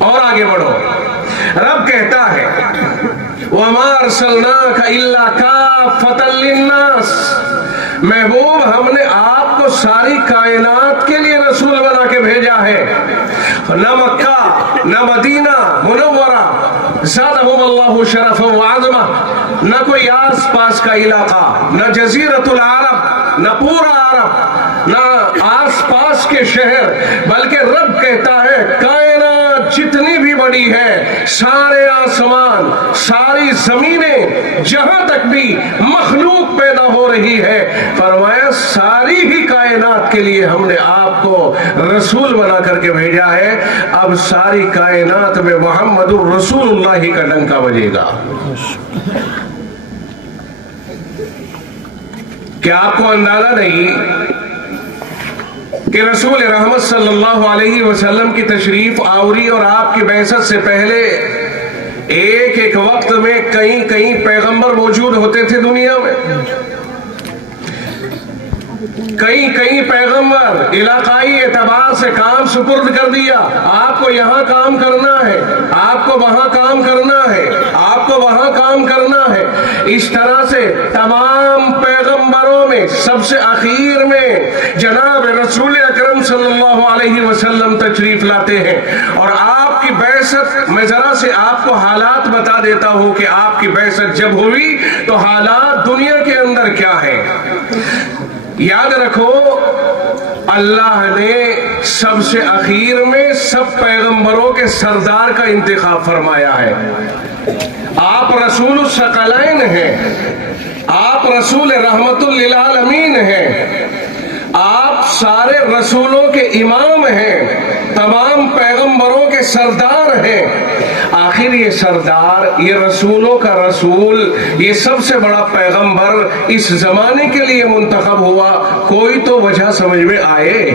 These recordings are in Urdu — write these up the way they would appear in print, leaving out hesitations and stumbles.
اور آگے بڑھو. رب کہتا ہے وَمَا أَرْسَلْنَاكَ إِلَّا كَافَّةً لِلنَّاسِ، محبوب ہم نے آپ کو ساری کائنات کے لیے رسول بنا کے بھیجا ہے. نہ مکہ نہ مدینہ منورہ زادہم اللہ شرفا وعظما، نہ کوئی آس پاس کا علاقہ، نہ جزیرۃ العرب، نہ پورا عرب، نہ آس پاس کے شہر، بلکہ رب کہتا ہے کائنات جتنی بھی بڑی ہے، سارے آسمان، ساری زمینیں، جہاں تک بھی مخلوق پیدا ہو رہی ہے، فرمایا ساری ہی کائنات کے لیے ہم نے آپ کو رسول بنا کر کے بھیجا ہے. اب ساری کائنات میں محمد الرسول اللہ کا ڈنکا بجے گا. کیا آپ کو اندازہ نہیں کہ رسول رحمت صلی اللہ علیہ وسلم کی تشریف آوری اور آپ کی بعثت سے پہلے ایک ایک وقت میں کئی پیغمبر موجود ہوتے تھے دنیا میں. کئی پیغمبر علاقائی اعتبار سے کام سپرد کر دیا. آپ کو یہاں کام کرنا ہے، آپ کو وہاں کام کرنا ہے، آپ کو وہاں کام کرنا ہے. اس طرح سے تمام پیغمبروں میں سب سے اخیر میں جناب رسول اکرم صلی اللہ علیہ وسلم تشریف لاتے ہیں. اور آپ کی بعثت، میں ذرا سے آپ کو حالات بتا دیتا ہوں کہ آپ کی بعثت جب ہوئی تو حالات دنیا کے اندر کیا ہے. یاد رکھو اللہ نے سب سے اخیر میں سب پیغمبروں کے سردار کا انتخاب فرمایا ہے. آپ رسول الثقلین ہیں، آپ رسول رحمت للعالمین ہیں، آپ سارے رسولوں کے امام ہیں، تمام پیغمبروں کے سردار ہیں. آخر یہ سردار، یہ رسولوں کا رسول، یہ سب سے بڑا پیغمبر اس زمانے کے لیے منتخب ہوا. کوئی تو وجہ سمجھ میں آئے،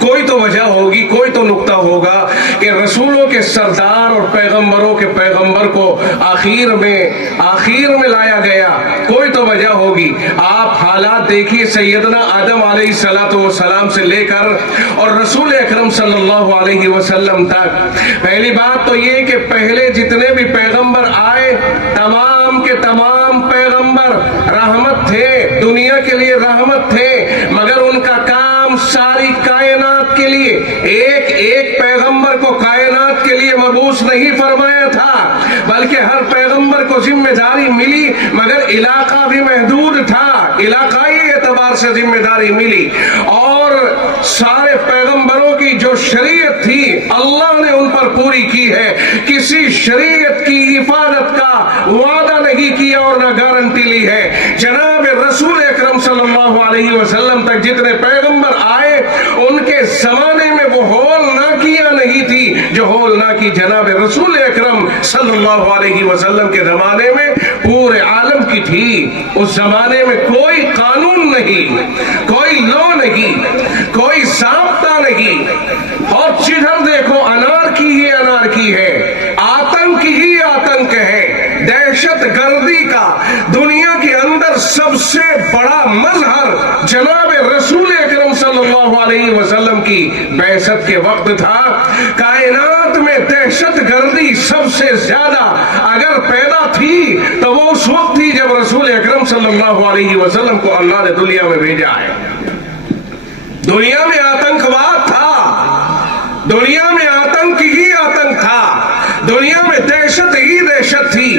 کوئی تو وجہ ہوگی، کوئی تو نقطہ ہوگا کہ رسولوں کے سردار اور پیغمبروں کے پیغمبر کو آخر میں لایا گیا. کوئی تو وجہ ہوگی. آپ حالات دیکھیے سیدنا آدم علیہ السلام سے لے کر اور رسول اکرم صلی اللہ علیہ وسلم تک. پہلی بات تو یہ کہ پہلے جتنے بھی پیغمبر آئے تمام کے تمام پیغمبر رحمت تھے، دنیا کے لیے رحمت تھے، مگر ان کا کام ساری کائنات کے لیے، ایک ایک پیغمبر کو کائنات کے لیے مبعوث نہیں فرمایا تھا، بلکہ ہر پیغمبر کو ذمہ داری ملی، مگر علاقہ بھی محدود تھا، علاقائی اعتبار سے ذمہ داری ملی. اور سارے پیغمبروں کی جو شریعت تھی اللہ نے ان پر پوری کی ہے. کسی شریعت کی حفاظت کا وعدہ نہیں کیا اور نہ گارنٹی لی ہے. جناب رسول اکرم صلی اللہ علیہ وسلم تک جتنے پیغمبر آئے ان کے زمانے میں وہ ہولناکیاں نہیں تھی جو ہولناکی جناب رسول اکرم صلی اللہ علیہ وسلم کے زمانے میں پورے عالم کی تھی. اس زمانے میں کوئی قانون نہیں، کوئی لا نہیں، کوئی ضابطہ نہیں، اور جدھر دیکھو انارکی ہی انارکی ہے، آتنک ہی آتنک ہے. دہشت گردی کا دنیا کے اندر سب سے بڑا مظہر جناب رسول اکرم صلی اللہ علیہ وسلم کی بعثت کے وقت تھا. کائنات میں دہشت گردی سب سے زیادہ اگر پیدا تھی تو وہ اس وقت تھی جب رسول اکرم صلی اللہ علیہ وسلم کو اللہ نے دنیا میں بھیجا ہے. دنیا میں آتنکواد تھا، دنیا میں آتنک ہی آتنک تھا، دنیا میں دہشت ہی دہشت تھی،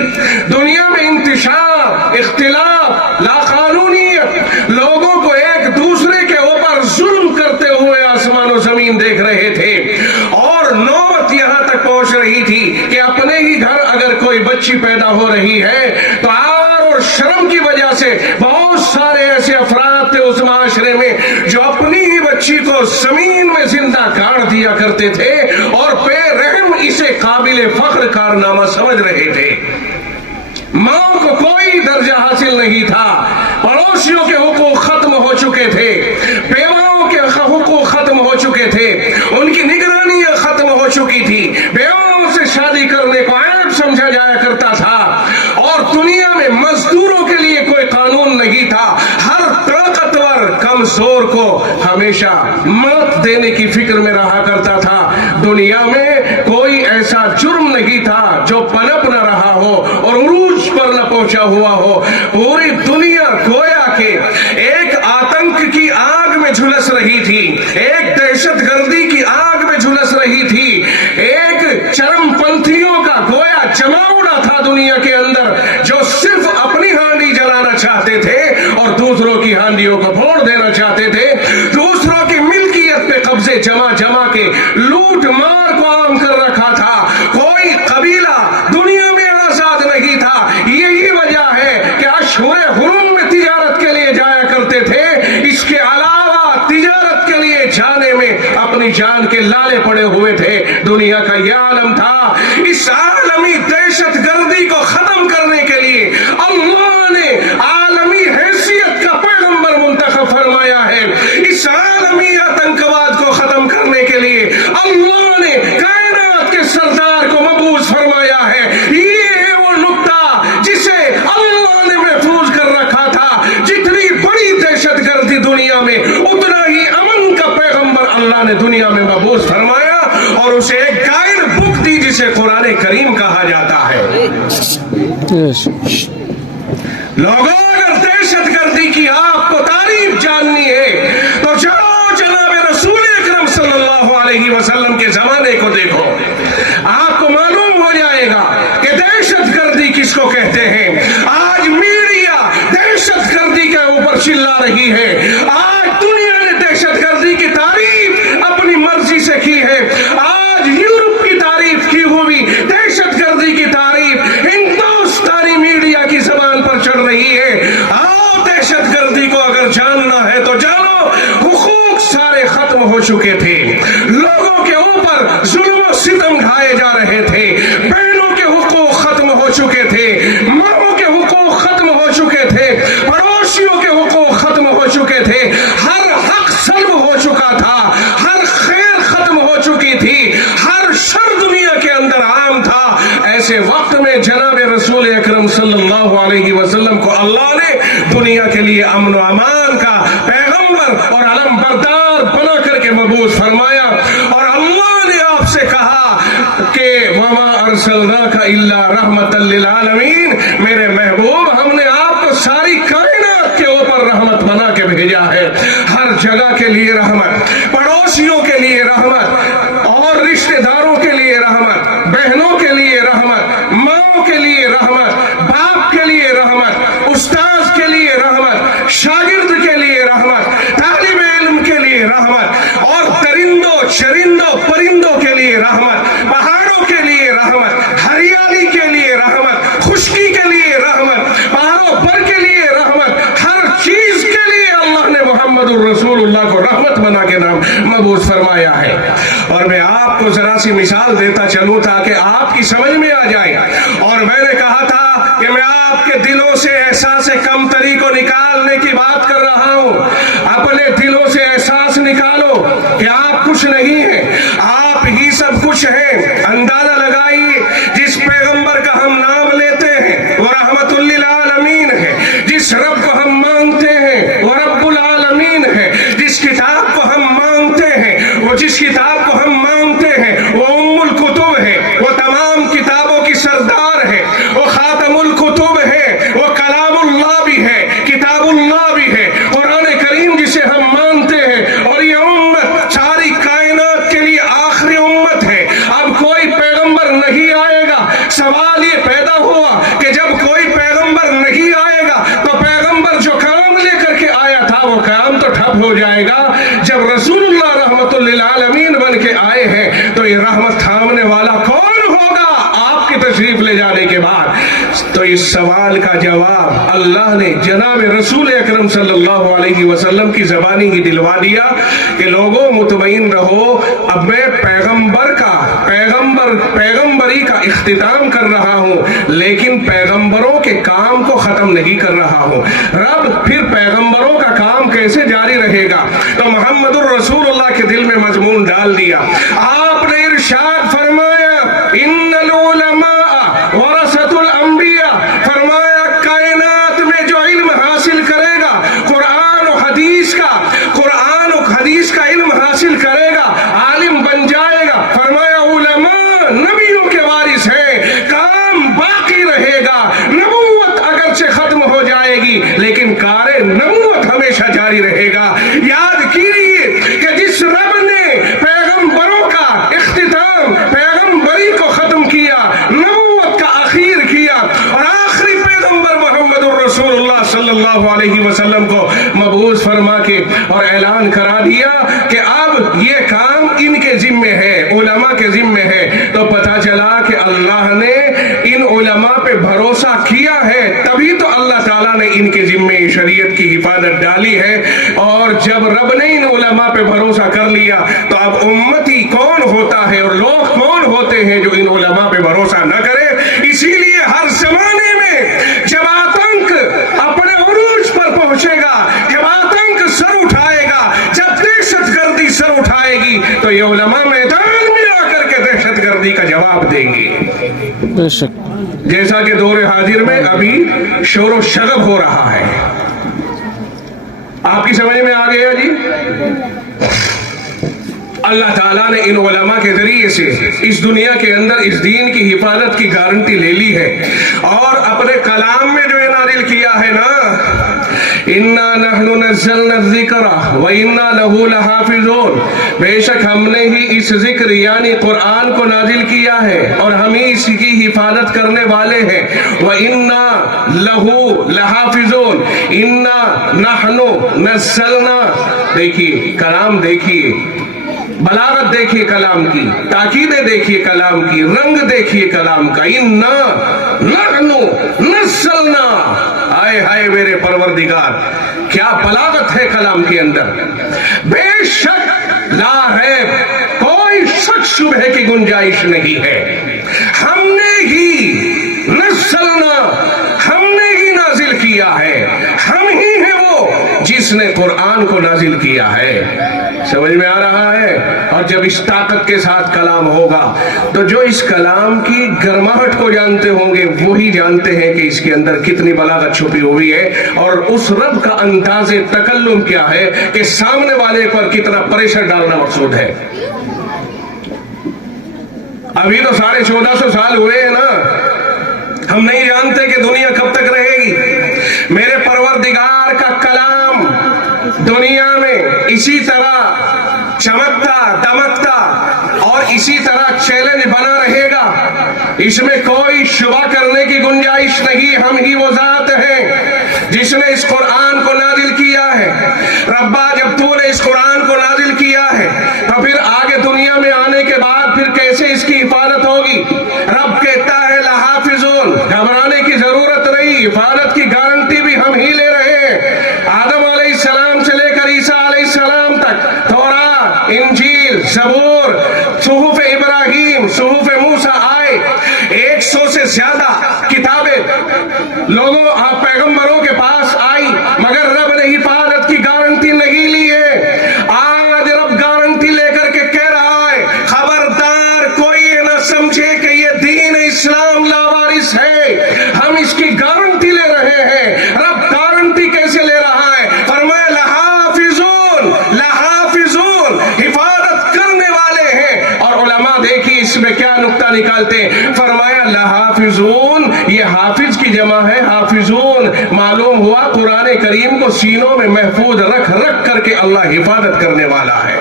دنیا میں انتشار، اختلاف، لاقانونیت، لوگوں کو ایک دوسرے کے اوپر ظلم کرتے ہوئے آسمان و زمین دیکھ رہے تھے. اور نوبت یہاں تک پہنچ رہی تھی کہ اپنے ہی گھر اگر کوئی بچی پیدا ہو رہی ہے تو عار اور شرم کی وجہ سے بہت سارے ایسے افراد تھے اس معاشرے میں جو اپنی ہی بچی کو زمین میں زندہ گاڑ دیا کرتے تھے اور بے رحم اسے قابل فخر کارنامہ سمجھ رہے تھے. ماں کو کوئی درجہ حاصل نہیں تھا، پڑوسیوں کے حقوق ختم ہو چکے تھے، بیواؤں کے حقوق ختم ہو چکے تھے، ان کی نگرانیاں ختم ہو چکی تھی، بیواؤں سے شادی کرنے کو عیب سمجھا جایا کرتا تھا، اور دنیا میں مزدوروں کے لیے کوئی قانون نہیں تھا. ہر طاقتور کمزور کو ہمیشہ موت دینے کی فکر میں رہا کرتا تھا. دنیا میں کوئی ایسا ایسا جرم نہیں تھا جو پنپ نہ رہا ہو اور عروج پر نہ پہنچا ہوا ہو. پوری دنیا گویا کہ ایک آتنک کی آگ میں جھلس رہی تھی, ایک دہشت گردی کی آگ میں جھلس رہی تھی, ایک چرم پنتھیوں کا گویا جماوڑا تھا دنیا کے اندر, جو صرف اپنی ہانڈی جلانا چاہتے تھے اور دوسروں کی ہانڈیوں کو پھوڑ دینا چاہتے تھے, دوسروں کی ملکیت پہ قبضے جما کے لوٹ مار کو عام کر رکھا تھا. کوئی قبیلہ دنیا میں آزاد نہیں تھا. یہی وجہ ہے کہ اشہر حرم میں تجارت کے لیے جایا کرتے تھے. اس کے علاوہ تجارت کے لیے جانے میں اپنی جان کے لالے پڑے ہوئے تھے. دنیا کا یہ عالم تھا. اس عالمی دہشت گردی کو ختم کرنے کے لیے اللہ نے عالمی حیثیت کا پیغمبر منتخب فرمایا ہے. اس عالمی آتنکواد کو ختم کرنے کے لیے اللہ نے کائنات کے سردار کو مبعوث فرمایا ہے. یہ ہے وہ نقطہ جسے اللہ نے محفوظ کر رکھا تھا. جتنی بڑی دہشت گردی دنیا میں, اتنا ہی امن کا پیغمبر اللہ نے دنیا میں مبعوث فرمایا اور اسے ایک گائیڈ بک دی جسے قرآن کریم کہا جاتا ہے. لوگوں, اگر دہشت گردی کی آپ کو تعریف جاننی ہے تو جاؤ جناب رسول اکرم صلی اللہ علیہ وسلم کے زمانے کو دیکھو. آپ کو معلوم ہو جائے گا کہ دہشت گردی کس کو کہتے ہیں. آج میڈیا دہشت گردی کے اوپر چلا رہی ہے. آج دنیا نے دہشت گردی کی تعریف اپنی مرضی سے کی ہے. آج یورپ کی تعریف کی ہوئی دہشت گردی کی تعریف ہندوستانی میڈیا کی زبان پر چڑھ رہی ہے. آؤ, دہشت گردی کو اگر جاننا ہے تو جانو. حقوق سارے ختم ہو چکے تھے. لوگوں کے اوپر ظلم و ستم ڈھائے جا رہے تھے. بہنوں کے حقوق ختم ہو چکے تھے. ماؤں کے حقوق ختم ہو چکے تھے. پڑوسیوں کے حقوق ختم ہو چکے تھے. ہر حق سلب ہو چکا تھا. ہر خیر ختم ہو چکی تھی. ہر شر دنیا کے اندر عام تھا. ایسے وقت میں جناب رسول اکرم صلی اللہ علیہ وسلم کو اللہ نے دنیا کے لیے امن و امان کا پیغمبر اور علم بردار بنا کر کے مبعوث فرمایا. اور اللہ نے آپ سے کہا کہ وما ارسلناک الا رحمۃ للعالمین, میرے محبوب, ہم نے آپ کو ساری کائنات کے اوپر رحمت بنا کے بھیجا ہے. ہر جگہ کے لیے رحمت, پڑوسیوں کے لیے رحمت, اور رشتہ داروں کے لیے رحمت, بہنوں کے لیے رحمت, ماؤں کے لیے رحمت, باپ کے لیے رحمت, استاذ کے لیے رحمت, شاگرد کے لیے رحمت, طالب علم کے لیے رحمت, اور درندوں چرندوں پرندوں کے لیے رحمت, پہاڑوں کے لیے رحمت, ہریالی کے لیے رحمت, خشکی کے لیے رحمت, پہاڑوں پر کے لیے رحمت, ہر چیز کے لیے اللہ نے محمد الرسول اللہ کو رحمت بنا کے نام مبعوث فرمایا ہے. اور میں آپ کو ذرا سی مثال دیتا چلوں تاکہ آپ کی سمجھ میں آ جائے. اور میں نے کہا تھا کہ میں آپ کے دلوں سے احساس کمتری کو نکالنے کی بات کر رہا ہوں. اپنے دلوں سے احساس نکالو کہ آپ کچھ نہیں ہیں, آپ ہی سب کچھ ہیں. اندازہ لگائیے, جس پیغمبر کا ہم نام لیتے ہیں وہ رحمت للعالمین ہے. جس رب کو ہم مانگتے ہیں وہ رب العالمین ہے. جس کتاب کو ہم مانگتے ہیں, وہ جس کتاب کو ہم مانگتے ہیں وہ ام الکتب ہے. وہ تمام کتابوں کی سردار ہے. وہ خاتم الکتب ہے. وہ کلام اللہ بھی ہے, کتاب اللہ بھی ہے. قرآن کریم جسے ہم مانتے ہیں, اور یہ امت ساری کائنات کے لیے آخری امت ہے. اب کوئی پیغمبر نہیں آئے گا. سوال یہ پیدا ہوا کہ جب کوئی پیغمبر نہیں آئے گا تو پیغمبر جو کام لے کر کے آیا تھا وہ کام تو ٹھپ ہو جائے گا. جب رسول اللہ رحمت للعالمین بن کے آئے ہیں تو یہ رحمت تھامنے والا کون ہوگا آپ کی تشریف لے جانے کے بعد؟ تو اس سوال کا جواب اللہ نے جناب رسول اکرم صلی اللہ علیہ وسلم کی زبانی ہی دلوا دیا کہ لوگوں مطمئن رہو, اب میں پیغمبری کا اختتام کر رہا ہوں, لیکن پیغمبروں کے کام کو ختم نہیں کر رہا ہوں. رب پھر پیغمبروں کا کام کیسے جاری رہے گا؟ تو محمد الرسول اللہ کے دل میں مضمون ڈال دیا. آپ نے ارشاد فرمایا ان العلماء ورثۃ الانبیاء, فرمایا کائنات میں جو علم حاصل کرے گا قرآن و حدیث کا علم حاصل کرے گا, عالم بن جائے گا, فرمایا علماء نبیوں ہمیشہ جاری رہے گا. یاد کیجیے کہ جس رب نے پیغمبروں کا اختتام پیغمبری کو ختم کیا, نبوت کا اخیر کیا, اور آخری پیغمبر محمد الرسول اللہ صلی اللہ علیہ وسلم کو مبعوث فرما کے اور اعلان کرا دیا کہ اب یہ کام ان کے ذمے ہے, علماء کے ذمے ہے, تو پتہ چلا کہ اللہ نے ان علماء پہ بھروسہ کیا ہے, تبھی تو اللہ تعالیٰ نے ان کے ذمے شریعت کی حفاظت ڈالی ہے. اور جب رب نے ان علماء پہ بھروسہ کر لیا تو اب امتی کون ہوتا ہے اور لوگ کون ہوتے ہیں جو ان علماء پہ بھروسہ نہ کرے. اسی لیے ہر زمانے میں جب آتنک اپنے عروج پر پہنچے گا, جب آتنک سر اٹھائے گا, جب دہشت گردی سر اٹھائے گی, تو یہ علماء میدان میں آ کر کے دہشت گردی کا جواب دیں گے. بے شک. جیسا کہ دور حاضر میں ابھی شور و شغب ہو رہا ہے. آپ کی سمجھ میں آ گیا جی؟ اللہ تعالیٰ نے ان علماء کے ذریعے سے اس دنیا کے اندر اس دین کی حفاظت کی گارنٹی لے لی ہے, اور اپنے کلام میں جو نازل کیا ہے نا, اِنَّا نَحْنُ نَزَّلْنَا الذِّكْرَ وَإِنَّا لَهُ لَحَافِظُونَ, بے شک ہم نے ہی اس ذکر یعنی قرآن کو نازل کیا ہے اور ہم ہی اس کی حفاظت کرنے والے ہیں. وَإِنَّا لَهُ لَحَافِظُونَ, اِنَّا نَحْنُ نَزَّلْنَا. دیکھیے کلام, دیکھیے بلاغت, دیکھیے کلام کی تاکیدیں, دیکھیے کلام کی رنگ, دیکھیے کلام کا. اِنَّا نَحْنُ نَزَّلْنَا, آئے ہائے میرے پروردگار, کیا بلاغت ہے کلام کے اندر. بے شک لا ریب, کوئی شک شبہ کی گنجائش نہیں ہے, ہم نے ہی نزلنا, ہم نے ہی نازل کیا ہے, ہم ہی ہیں وہ جس نے قرآن کو نازل کیا ہے. سمجھ میں آ رہا ہے؟ اور جب اس طاقت کے ساتھ کلام ہوگا تو جو اس کلام کی گرماہٹ کو جانتے ہوں گے وہی جانتے ہیں کہ اس کے اندر کتنی بلاغت چھپی ہوئی ہے, اور اس رب کا انداز تکلم کیا ہے کہ سامنے والے پر کتنا پریشر ڈالنا مقصود ہے. ابھی تو 1450 سال ہوئے ہیں نا, ہم نہیں جانتے کہ دنیا کب تک رہے گی. میرے پروردگار کا کلام دنیا میں اسی طرح چمکتا دمکتا اور اسی طرح چیلنج بنا رہے گا, اس میں کوئی شبہ کرنے کی گنجائش نہیں. ہم ہی وہ ذات ہیں جس نے اس قرآن کو نازل کیا ہے. ربا جب تو نے اس قرآن کو نازل کیا ہے تو پھر آگے دنیا میں آنے کے بعد پھر کیسے اس کی حفاظت ہوگی. رب کہتا ہے لحافظون, گھبرانے کی ضرورت نہیں, حفاظت کی گارنٹی بھی ہم ہی لے رہے ہیں. آدم علیہ السلام سے لے کر عیسیٰ علیہ السلام تک تورات, انجیل, زبور, صحف ابراہیم, صحف موسیٰ آئے, 100 سے زیادہ کتابیں لوگوں پیغمبروں کے پاس آئی, مگر رب نے حفاظت کی گارنٹی نہیں لی ہے. آج رب گارنٹی لے کر کے کہہ رہا ہے خبردار کوئی یہ نہ سمجھے کہ یہ دین اسلام لاوارث ہے, ہم اس کی گارنٹی لے رہے ہیں. رب گارنٹی کیسے لے رہا ہے؟ فرمایا لحافظون, لحافظون, حفاظت کرنے والے ہیں. اور علماء دیکھیے اس میں کیا نقطہ نکالتے ہیں, فرمایا لحافظون, یہ حافظ کی جمع ہے حافظون. معلوم ہوا قرآن کریم کو سینوں میں محفوظ رکھ رکھ کر کے اللہ حفاظت کرنے والا ہے.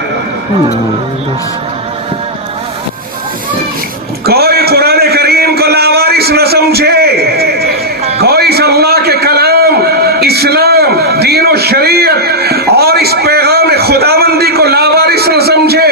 کوئی قرآن کریم کو لاوارث نہ سمجھے, کوئی اس اللہ کے کلام, اسلام, دین و شریعت اور اس پیغام خداوندی کو لاوارث نہ سمجھے.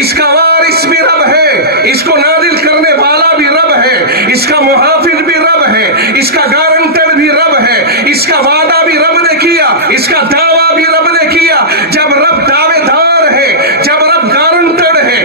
اس کا وارث بھی رب ہے, اس کو نازل کرنے والا بھی رب ہے, اس کا محافظ بھی رب ہے, اس کا گارنٹر بھی رب ہے, اس کا وعدہ بھی رب نے کیا, اس کا دعویٰ بھی رب نے کیا. جب رب دعوے دار ہے, جب رب گارنٹر ہے,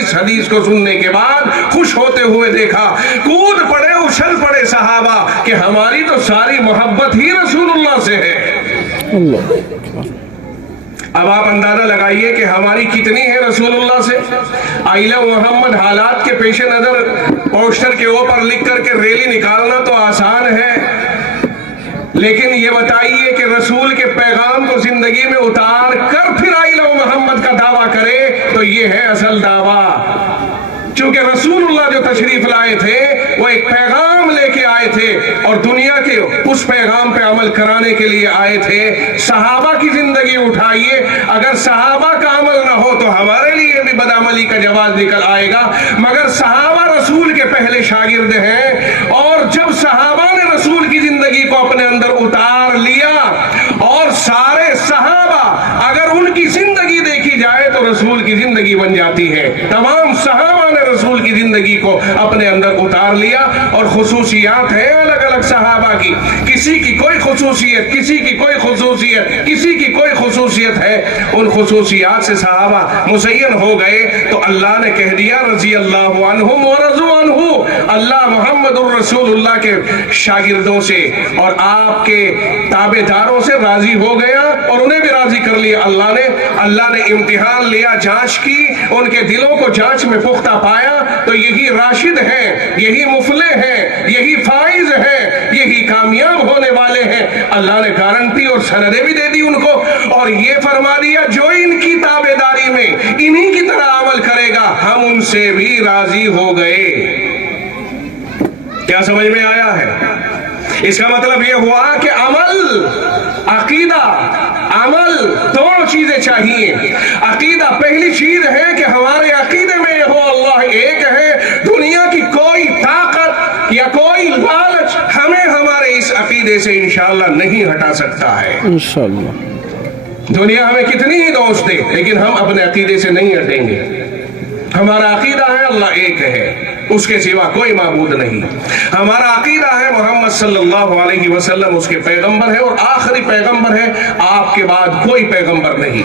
اس حدیث کو سننے کے بعد خوش ہوتے ہوئے دیکھا. کود پڑے اچھل پڑے صحابہ کہ ہماری تو ساری محبت ہی رسول اللہ سے ہے. اب آپ اندازہ لگائیے کہ ہماری کتنی ہے رسول اللہ سے. آئلہ محمد حالات کے پیش نظر پوسٹر کے اوپر لکھ کر کے ریلی نکالنا تو آسان ہے، لیکن یہ بتائیے کہ رسول کے پیغام کو زندگی میں اتار کر پھر آئلہ محمد کا دعویٰ کرے تو یہ ہے اصل دعویٰ. چونکہ رسول اللہ جو تشریف لائے تھے وہ ایک پیغام لے کے آئے تھے اور دنیا کے اس پیغام پہ عمل کرانے کے لیے آئے تھے. صحابہ کی زندگی اٹھائیے، اگر صحابہ کا عمل نہ ہو تو ہمارے لیے بھی بدعملی کا جواز نکل آئے گا. مگر صحابہ رسول کے پہلے شاگرد ہیں، اور جب صحابہ نے رسول کی زندگی کو اپنے اندر اتار لیا اور سارے صحابہ اگر ان کی زندگی دیکھی جائے تو رسول کی زندگی بن جاتی ہے. تمام صحابہ نے رسول کی زندگی کو اپنے اندر اتار لیا، اور خصوصیات ہیں الگ الگ صحابہ کی، کسی کی کوئی خصوصیت، کسی کی کوئی خصوصیت، کسی کی کوئی خصوصیت ہے. ان خصوصیات سے صحابہ مزین ہو گئے تو اللہ نے کہہ دیا رضی اللہ عنہم ورضوا عنہ. اللہ محمد الرسول اللہ کے شاگردوں سے اور آپ کے تابع داروں سے راضی ہو گیا اور انہیں بھی راضی کر لیا. اللہ نے امتحان لیا، جانچ کی، ان کے دلوں کو جانچ میں پختہ پایا تو یہی راشد ہیں، یہی مفلح ہیں، یہی فائز ہیں، یہی کامیاب ہونے والے ہیں. اللہ نے گارنٹی اور سندیں بھی دے دی ان کو، اور یہ فرما دیا جو ان کی تابع داری میں انہی کی طرح عمل کرے گا ہم ان سے بھی راضی ہو گئے. کیا سمجھ میں آیا ہے؟ اس کا مطلب یہ ہوا کہ عمل، عقیدہ، عمل دونوں چیزیں چاہیے. عقیدہ پہلی چیز ہے کہ ہمارے عقیدے میں ہو اللہ ایک ہے، دنیا کی کوئی طاقت یا کوئی لالچ ہمیں ہمارے اس عقیدے سے انشاءاللہ نہیں ہٹا سکتا ہے. انشاءاللہ دنیا ہمیں کتنی ہی دوست دے لیکن ہم اپنے عقیدے سے نہیں ہٹیں گے. ہمارا عقیدہ ہے اللہ ایک ہے، اس کے سوا کوئی معبود نہیں. ہمارا عقیدہ ہے محمد صلی اللہ علیہ وسلم اس کے پیغمبر ہے اور آخری پیغمبر ہے، آپ کے بعد کوئی پیغمبر نہیں.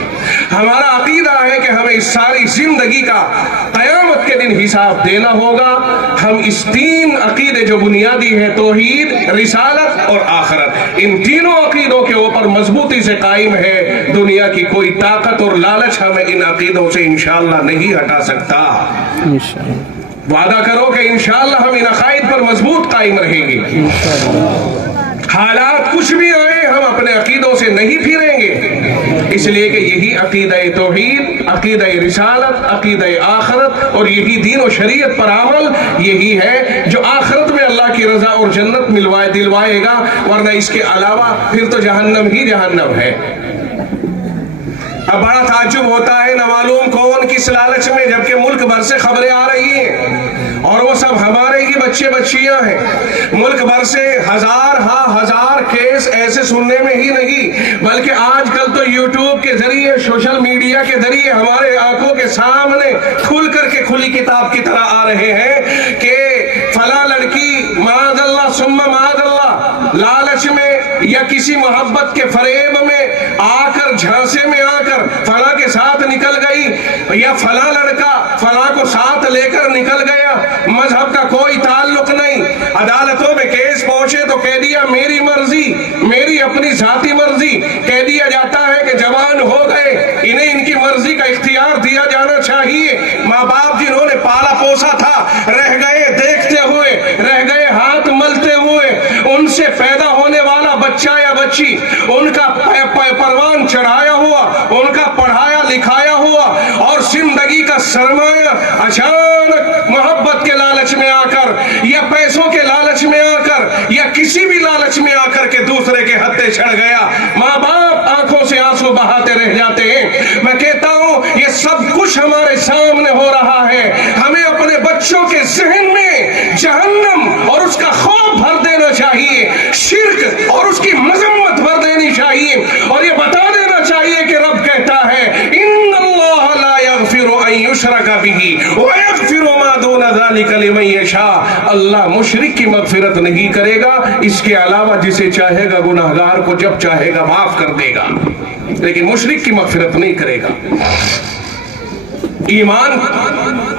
ہمارا عقیدہ ہے کہ ہمیں اس ساری زندگی کا قیامت کے دن حساب دینا ہوگا. ہم اس تین عقیدے جو بنیادی ہیں، توحید، رسالت اور آخرت، ان تینوں عقیدوں کے اوپر مضبوطی سے قائم ہے. دنیا کی کوئی طاقت اور لالچ ہمیں ان عقیدوں سے انشاءاللہ نہیں ہٹا سکتا. وعدہ کرو کہ انشاءاللہ ہم ان عقائد پر مضبوط قائم رہیں گے. حالات کچھ بھی آئے ہم اپنے عقیدوں سے نہیں پھریں گے، اس لیے کہ یہی عقیدہ توحید، عقیدہ رسالت، عقیدہ آخرت اور یہی دین و شریعت پر عمل، یہی ہے جو آخرت میں اللہ کی رضا اور جنت دلوائے گا. ورنہ اس کے علاوہ پھر تو جہنم ہی جہنم ہے. اب بڑا تعجب ہوتا ہے نہ معلوم کون کس لالچ میں، جبکہ ملک بھر سے خبریں آ رہی ہیں اور وہ سب ہمارے ہی بچے بچیاں ہیں. ملک بھر سے ہزار کیس ایسے سننے میں ہی نہیں، بلکہ آج کل تو یوٹیوب کے ذریعے، سوشل میڈیا کے ذریعے ہمارے آنکھوں کے سامنے کھل کر کے کھلی کتاب کی طرح آ رہے ہیں کہ فلاں لڑکی معاذ اللہ ثم معاذ اللہ لالچ میں یا کسی محبت کے فریب میں آ کر، جھانسے میں آ کر فلاں کے ساتھ نکل گئی، یا فلاں لڑکا فلاں کو ساتھ لے کر نکل گیا. مذہب کا کوئی تعلق نہیں. عدالتوں میں کیس پہنچے تو کہہ دیا میری مرضی، میری اپنی ذاتی مرضی. کہہ دیا جاتا ہے کہ جوان ہو گئے، انہیں ان کی مرضی کا اختیار دیا جانا چاہیے. ماں باپ جنہوں نے پالا پوسا تھا رہ گئے دیکھتے ہوئے، رہ گئے ہاتھ ملتے ہوئے. ان سے پیدا ہونے والا بچہ یا بچی، ان کا پروان چڑھایا ہوا، ان کا پڑھایا لکھایا ہوا، اور زندگی کا سرمایہ اچانک محبت کے لالچ میں آ کر یا پیسوں کے لالچ میں آ کر یا کسی بھی لالچ میں آ کر کے دوسرے کے ہتھے چڑھ گیا. ماں باپ آنکھوں سے آنسو بہاتے رہ جاتے ہیں. میں کہتا ہوں یہ سب کچھ ہمارے سامنے ہو رہا ہے. ہمیں اپنے بچوں کے ذہن میں جہنم اور اس کا خوف بھر دینا چاہیے، شرک اور اس کی مذمت بھر دینی چاہیے، اور یہ بتا دینا چاہیے کہ رب کہتا ہے ان اللہ لا یغفر ان یشرک بہ ویغفر ما دون ذلک لمن یشاء. اللہ مشرک کی مغفرت نہیں کرے گا، اس کے علاوہ جسے چاہے گا گناہگار کو جب چاہے گا معاف کر دے گا. لیکن مشرک کی مغفرت نہیں کرے گا. ایمان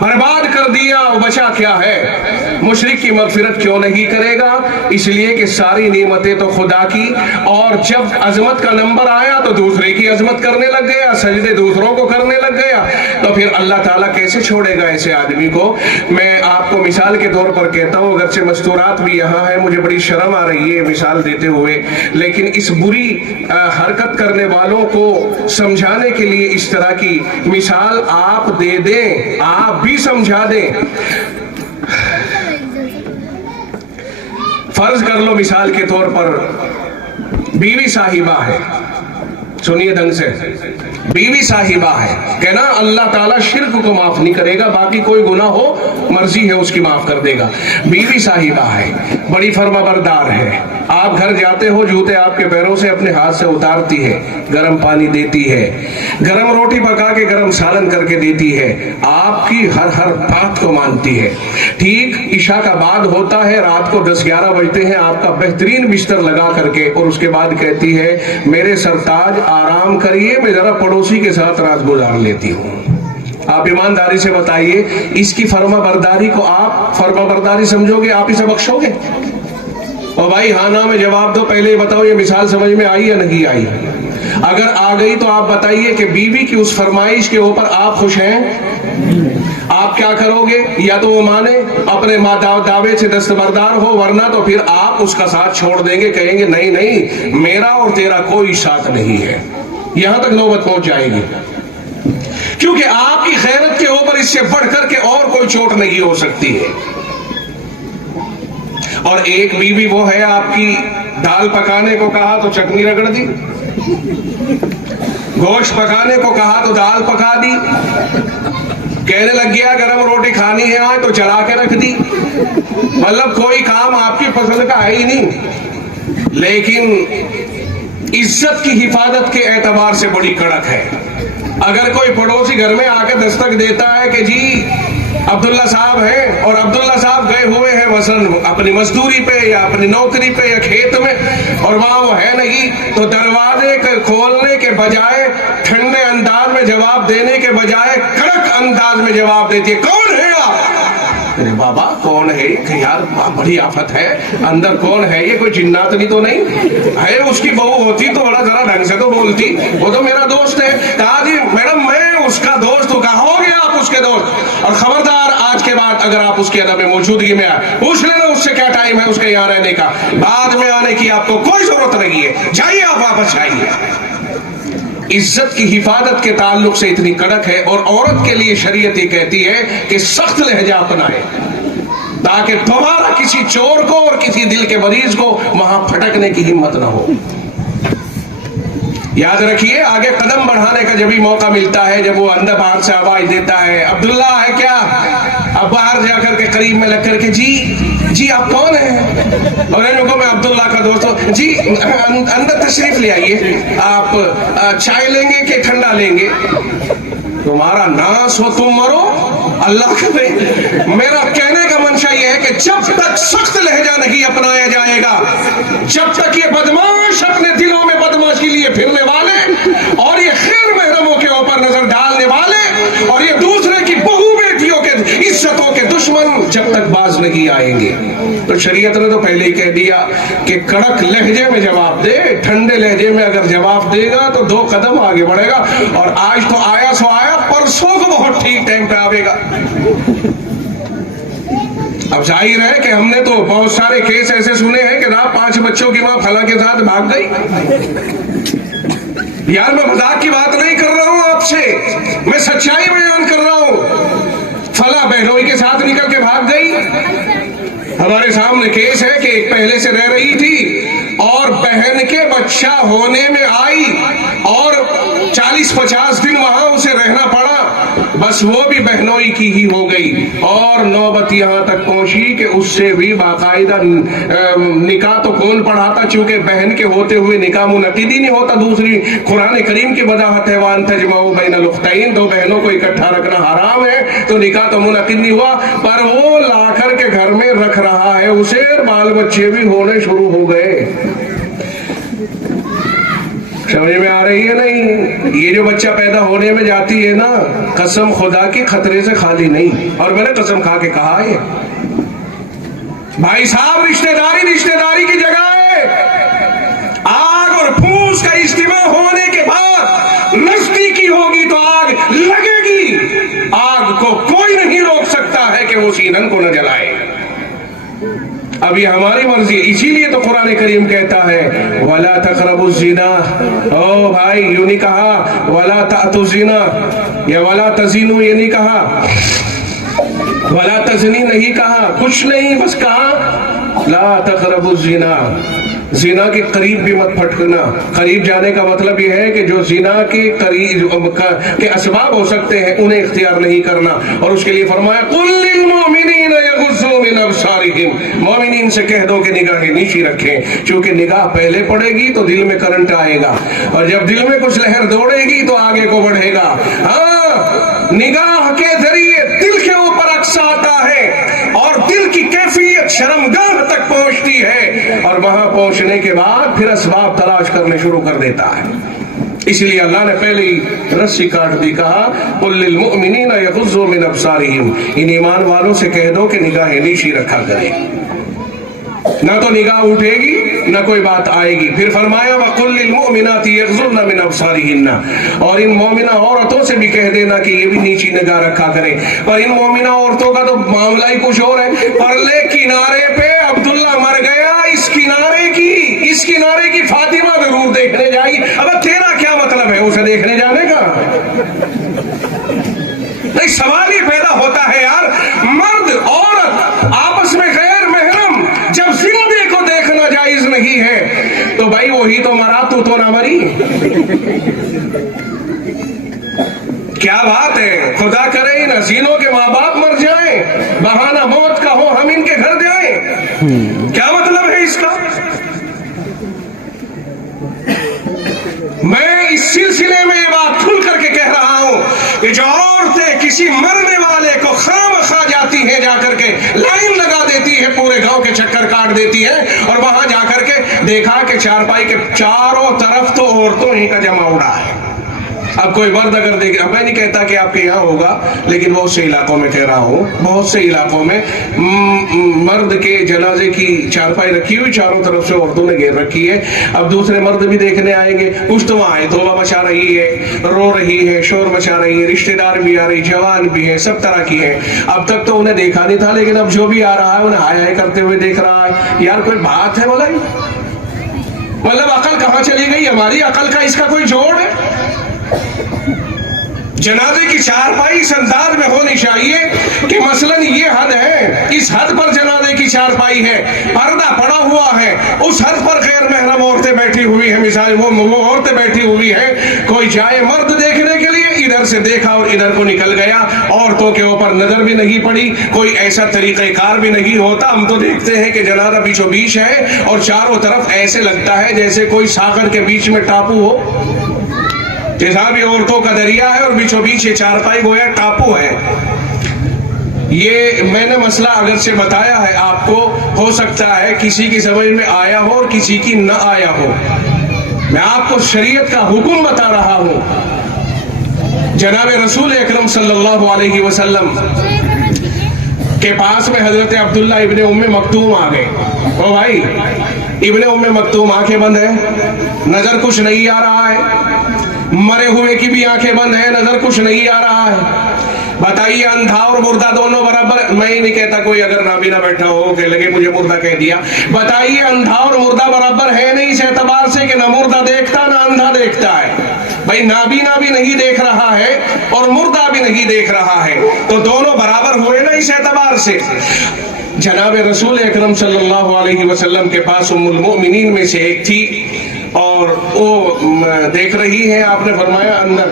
برباد کر دیا وہ بچا کیا ہے؟ مشرک کی مغفرت کیوں نہیں کرے گا؟ اس لیے کہ ساری نعمتیں تو خدا کی، اور جب عظمت کا نمبر آیا تو دوسرے کی عظمت کرنے لگ گیا، سجدے دوسروں کو کرنے لگ گیا، تو پھر اللہ تعالیٰ کیسے چھوڑے گا ایسے آدمی کو؟ میں آپ کو مثال کے طور پر کہتا ہوں، اگرچہ مستورات بھی یہاں ہے، مجھے بڑی شرم آ رہی ہے مثال دیتے ہوئے، لیکن اس بری حرکت کرنے والوں کو سمجھانے کے لیے اس طرح کی مثال آپ دے دیں، آپ بھی سمجھا دیں. فرض کر لو مثال کے طور پر بیوی صاحبہ ہے، سنیے ڈھنگ سے، بیوی صاحبہ ہے کہ نا اللہ تعالیٰ شرک کو معاف نہیں کرے گا، باقی کوئی گناہ ہو مرضی ہے اس کی معاف کر دے گا. بیوی صاحبہ ہے، بڑی فرما بردار ہے، آپ گھر جاتے ہو جوتے آپ کے پیروں سے اپنے ہاتھ سے اتارتی ہے، گرم پانی دیتی ہے، گرم روٹی پکا کے گرم سالن کر کے دیتی ہے، آپ کی ہر بات کو مانتی ہے. ٹھیک عشاء کا بعد ہوتا ہے، رات کو 10-11 بجتے ہیں، آپ کا بہترین بستر لگا کر کے، اور اس کے بعد کہتی ہے میرے سرتاج آرام کریے، میں ذرا پڑوسی کے ساتھ رات گزار لیتی ہوں. آپ ایمانداری سے بتائیے اس کی فرما برداری کو آپ فرما برداری سمجھو گے؟ آپ اسے بخشو گے؟ اور بھائی ہاں نا میں جواب دو، پہلے بتاؤ یہ مثال سمجھ میں آئی یا نہیں آئی؟ اگر آ گئی تو آپ بتائیے کہ بیوی کی اس فرمائش کے اوپر آپ خوش ہیں؟ آپ کیا کرو گے؟ یا تو وہ مانے اپنے دعوے سے دستبردار ہو، ورنہ تو پھر آپ اس کا ساتھ چھوڑ دیں گے، کہیں گے نہیں نہیں میرا اور تیرا کوئی ساتھ نہیں ہے. یہاں تک نوبت پہنچ جائے گی، کیونکہ آپ کی خیرت کے اوپر اس سے بڑھ کر کے اور کوئی چوٹ نہیں ہو سکتی ہے. اور ایک بیوی وہ ہے آپ کی دال پکانے کو کہا تو چٹنی رگڑ دی، گوشت پکانے کو کہا تو دال پکا دی، کہنے لگ گیا گرم روٹی کھانی ہے آج تو چلا کے رکھ دی. مطلب کوئی کام آپ کی پسند کا ہے ہی نہیں. لیکن عزت کی حفاظت کے اعتبار سے بڑی کڑک ہے. اگر کوئی پڑوسی گھر میں آ کے دستک دیتا ہے کہ جی عبداللہ صاحب ہیں، اور عبداللہ صاحب گئے ہوئے ہیں مثلاً اپنی مزدوری پہ یا اپنی نوکری پہ یا کھیت میں، اور وہاں وہ ہے نہیں، تو دروازے کھولنے کے بجائے ٹھنڈے انداز میں جواب دینے کے بجائے کڑک انداز میں جواب دیتی ہے کون ہے آپ؟ ارے بابا کون ہے کہ یار بڑی آفت ہے، اندر کون ہے یہ؟ کوئی جناتنی تو نہیں ہے؟ اس کی بہو ہوتی تو بڑا ذرا ڈھنگ سے تو بولتی، وہ تو میرا دوست ہے. کہا جی میڈم میں اس کا دوست ہوں. کہا ہو گیا آپ اس کے دوست، اور خبردار آج کے بعد اگر آپ اس کی عدم موجودگی میں آئے پوچھ لینا اس سے کیا ٹائم ہے اس کے یہاں رہنے کا، بعد میں آنے کی آپ کو کوئی ضرورت نہیں ہے، جائیے آپ واپس جائیے. عزت کی حفاظت کے تعلق سے اتنی کڑک ہے. اور عورت کے لیے شریعت یہ کہتی ہے کہ سخت لہجہ اپنائے تاکہ دوبارہ کسی چور کو اور کسی دل کے مریض کو وہاں پھٹکنے کی ہمت نہ ہو. یاد رکھیے آگے قدم بڑھانے کا جب بھی موقع ملتا ہے، جب وہ اندر باہر سے آواز دیتا ہے عبداللہ ہے کیا، اب باہر جا کر کے قریب میں لگ کر کے جی آپ کون ہیں؟ اور ان کو میں عبداللہ کا دوست ہوں. جی اندر تشریف لے آئیے، آپ چائے لیں گے کہ ٹھنڈا لیں گے؟ تمہارا ناس ہو تم مرو اللہ کرے. میرا کہنے کا منشا یہ ہے کہ جب تک سخت لہجہ نہیں اپنایا جائے گا، جب تک یہ بدماش اپنے دلوں میں بدماشی لیے پھرنے والے اور یہ خیر محرموں کے اوپر نظر ڈالنے والے اور یہ دوسرے کی بہو بیٹیوں کے عزتوں کے دشمن جب تک باز نہیں آئیں گے، تو شریعت نے تو پہلے ہی کہہ دیا کہ کڑک لہجے میں جواب دے. ٹھنڈے لہجے میں اگر جواب دے گا تو 2 قدم آگے بڑھے گا، اور آج تو آیا سو آیا، پرسوں کو بہت ٹھیک ٹائم پہ آئے گا. اب ظاہر ہے کہ ہم نے تو بہت سارے کیس ایسے سنے ہیں کہ رات 5 بچوں کی ماں فلاں کے ساتھ بھاگ گئی. یار میں مذاق کی بات نہیں کر رہا ہوں آپ سے، میں سچائی بیان کر رہا ہوں. فلاں بہنوئی کے ساتھ نکل کے بھاگ گئی. ہمارے سامنے کیس ہے کہ ایک پہلے سے رہ رہی تھی اور بہن کے بچہ ہونے میں آئی اور 40-50 دن وہاں اسے رہنا پڑا، بس وہ بھی بہنوئی کی ہی ہو گئی. اور نوبت یہاں تک پہنچی کہ اس سے بھی باقاعدہ نکاح تو کون پڑھاتا، چونکہ بہن کے ہوتے ہوئے نکاح منعقد ہی نہیں ہوتا. دوسری قرآن کریم کی وضاحت ہے وَأَن تَجْمَعُوا بَيْنَ الْأُخْتَيْنِ، 2 بہنوں کو اکٹھا رکھنا حرام ہے، تو نکاح تو منعقد نہیں ہوا. پر وہ لا کر کے گھر میں رکھ رہا ہے اسے، بال بچے بھی ہونے شروع ہو گئے. سمجھ میں آ رہی ہے نہیں؟ یہ جو بچہ پیدا ہونے میں جاتی ہے نا، قسم خدا کی خطرے سے خالی نہیں، اور میں نے قسم کھا کے کہا ہے بھائی صاحب، رشتہ داری کی جگہ ہے۔ آگ اور پھوس کا اجتماع ہونے کے بعد نزدیکی ہوگی تو آگ لگے گی، آگ کو کوئی نہیں روک سکتا ہے کہ وہ ایندھن کو نہ جلائے۔ اب یہ ہماری مرضی ہے، اسی لیے تو قرآن کریم کہتا ہے وَلَا تَقْرَبُوا الزِّنَا، او بھائی یوں نہیں کہا وَلَا تَأْتُوا الزِّنَا یا وَلَا تَزِنُوا، یہ نہیں کہا وَلَا تَزْنِي نہیں کہا، کچھ نہیں، بس کہا لَا تَقْرَبُوا الزِّنَا، زنا کے قریب بھی مت پھٹکنا۔ قریب جانے کا مطلب یہ ہے کہ جو زنا کے قریب کے اسباب ہو سکتے ہیں انہیں اختیار نہیں کرنا، اور اس کے لیے فرمایا قُلْ لِلْمُؤْمِنِينَ يَغُضُّوا مِنْ أَبْصَارِهِمْ، مومنین سے کہہ دو کہ نگاہ نیچی رکھیں، چونکہ نگاہ پہلے پڑے گی تو دل میں کرنٹ آئے گا، اور جب دل میں کچھ لہر دوڑے گی تو آگے کو بڑھے گا۔ ہاں، نگاہ کے ذریعے دل کے اوپر عکس آتا ہے، اور دل کی کیفیت شرمگاہ تک پہنچتی ہے، اور وہاں پہنچنے کے بعد پھر اسباب تلاش کرنے شروع کر دیتا ہے۔ اس لیے اللہ نے پہلے ہی رسی کاٹ دی، کہا قُلْ لِلْمُؤْمِنِينَ يَغُضُّوا مِنْ أَبْصَارِهِمْ، ان ایمان والوں سے کہہ دو کہ نگاہ نیچی رکھا کرے، نہ تو نگاہ اٹھے گی نہ کوئی بات آئے گی۔ پھر فرمایا وَقُلْ لِلْمُؤْمِنَاتِ يَغْضُضْنَ مِنْ أَبْصَارِهِنَّ، اور ان مومنہ عورتوں سے بھی کہہ دینا کہ یہ بھی نیچی نگاہ رکھا کریں۔ پر ان مومنہ عورتوں کا تو معاملہ ہی کچھ اور ہے، پرلے کنارے پہ عبداللہ مر گیا، اس کنارے کی فاطمہ ضرور دیکھنے جائے گی۔ اب تیرا کیا مطلب ہے اسے دیکھنے جانے کا؟ نہیں، سوال ہی پیدا ہوتا ہے یار، مرد عورت آپس میں غیر محرم جب زندے کو دیکھنا جائز نہیں ہے تو بھائی وہی تو مرا، تو نہ مری۔ کیا بات ہے، خدا کرے ان حسینوں کے ماں باپ مر جائیں، بہانہ موت کا ہو، ہم ان کے گھر جائیں، کیا مطلب ہے اس کا؟ میں اس سلسلے میں یہ بات کھل کر کے کہہ رہا ہوں کہ جو عورتیں کسی مرنے والے کو خواہ جاتی ہیں، جا کر کے لائن لگا دیتی ہے، پورے گاؤں کے چکر کاٹ دیتی ہے، اور وہاں جا کر کے دیکھا کہ چارپائی کے چاروں طرف تو عورتوں ہی کا جمع اڑا ہے۔ اب کوئی مرد اگر دیکھ، میں نہیں کہتا کہ آپ کے یہاں ہوگا، لیکن بہت سے علاقوں میں کہہ رہا ہوں، بہت سے علاقوں میں مرد کے جنازے کی چارپائی رکھی ہوئی، چاروں طرف سے عورتوں نے گھیر رکھی ہے۔ اب دوسرے مرد بھی دیکھنے آئیں گے، کچھ تو وہاں توبہ مچا رہی ہے، رو رہی ہے، شور مچا رہی ہے، رشتہ دار بھی آ رہی، جوان بھی ہے، سب طرح کی ہے۔ اب تک تو انہیں دیکھا نہیں تھا، لیکن اب جو بھی آ رہا ہے انہیں ہائے ہائے کرتے ہوئے دیکھ رہا ہے۔ یار کوئی بات ہے بولا، مطلب عقل کہاں چلی گئی ہماری؟ عقل کا اس کا کوئی جوڑ ہے؟ جنازے کی چارپائی اس انداز میں ہونی چاہیے کہ مثلاً یہ حد ہے، اس حد پر جنازے کی چارپائی ہے، پردہ پڑا ہوا ہے، اس حد پر غیر محرم عورتیں بیٹھی ہوئی ہیں، مثال وہ عورتیں بیٹھی ہوئی ہیں، کوئی جائے مرد دیکھنے کے لیے، ادھر سے دیکھا اور ادھر کو نکل گیا، عورتوں کے اوپر نظر بھی نہیں پڑی، کوئی ایسا طریقہ کار بھی نہیں ہوتا۔ ہم تو دیکھتے ہیں کہ جنازہ بیچوں بیچ ہے اور چاروں طرف ایسے لگتا ہے جیسے کوئی ساغر کے بیچ میں ٹاپو ہو، جیسا بھی عورتوں کا دریا ہے اور بیچوں بیچ یہ چارپائی گویا ٹاپو ہے۔ یہ میں نے مسئلہ اگر سے بتایا ہے آپ کو، ہو سکتا ہے کسی کی سمجھ میں آیا ہو اور کسی کی نہ آیا ہو، میں آپ کو شریعت کا حکم بتا رہا ہوں۔ جناب رسول اکرم صلی اللہ علیہ وسلم کے پاس میں حضرت عبداللہ ابن ام مکتوم آ گئے۔ او بھائی، ابن ام مکتوم آنکھیں بند ہے، نظر کچھ نہیں آ رہا ہے، مرے ہوئے کی بھی آنکھیں بند ہے، نظر کچھ نہیں آ رہا ہے، بتائیے اندھا اور مردہ دونوں برابر؟ میں ہی نہیں کہتا کوئی اگر نابینا بیٹھا ہو کہ لگے مجھے مردہ کہہ دیا، بتائیے اندھا اور مردہ برابر ہے نہیں اس اعتبار سے کہ نہ مردہ دیکھتا نہ اندھا دیکھتا ہے، بھائی نابینا بھی نہیں دیکھ رہا ہے اور مردہ بھی نہیں دیکھ رہا ہے، تو دونوں برابر ہوئے نا اس اعتبار سے۔ جناب رسول اکرم صلی اللہ علیہ وسلم کے پاس ام المؤمنین میں سے ایک تھی اور وہ دیکھ رہی ہے، آپ نے فرمایا اندر،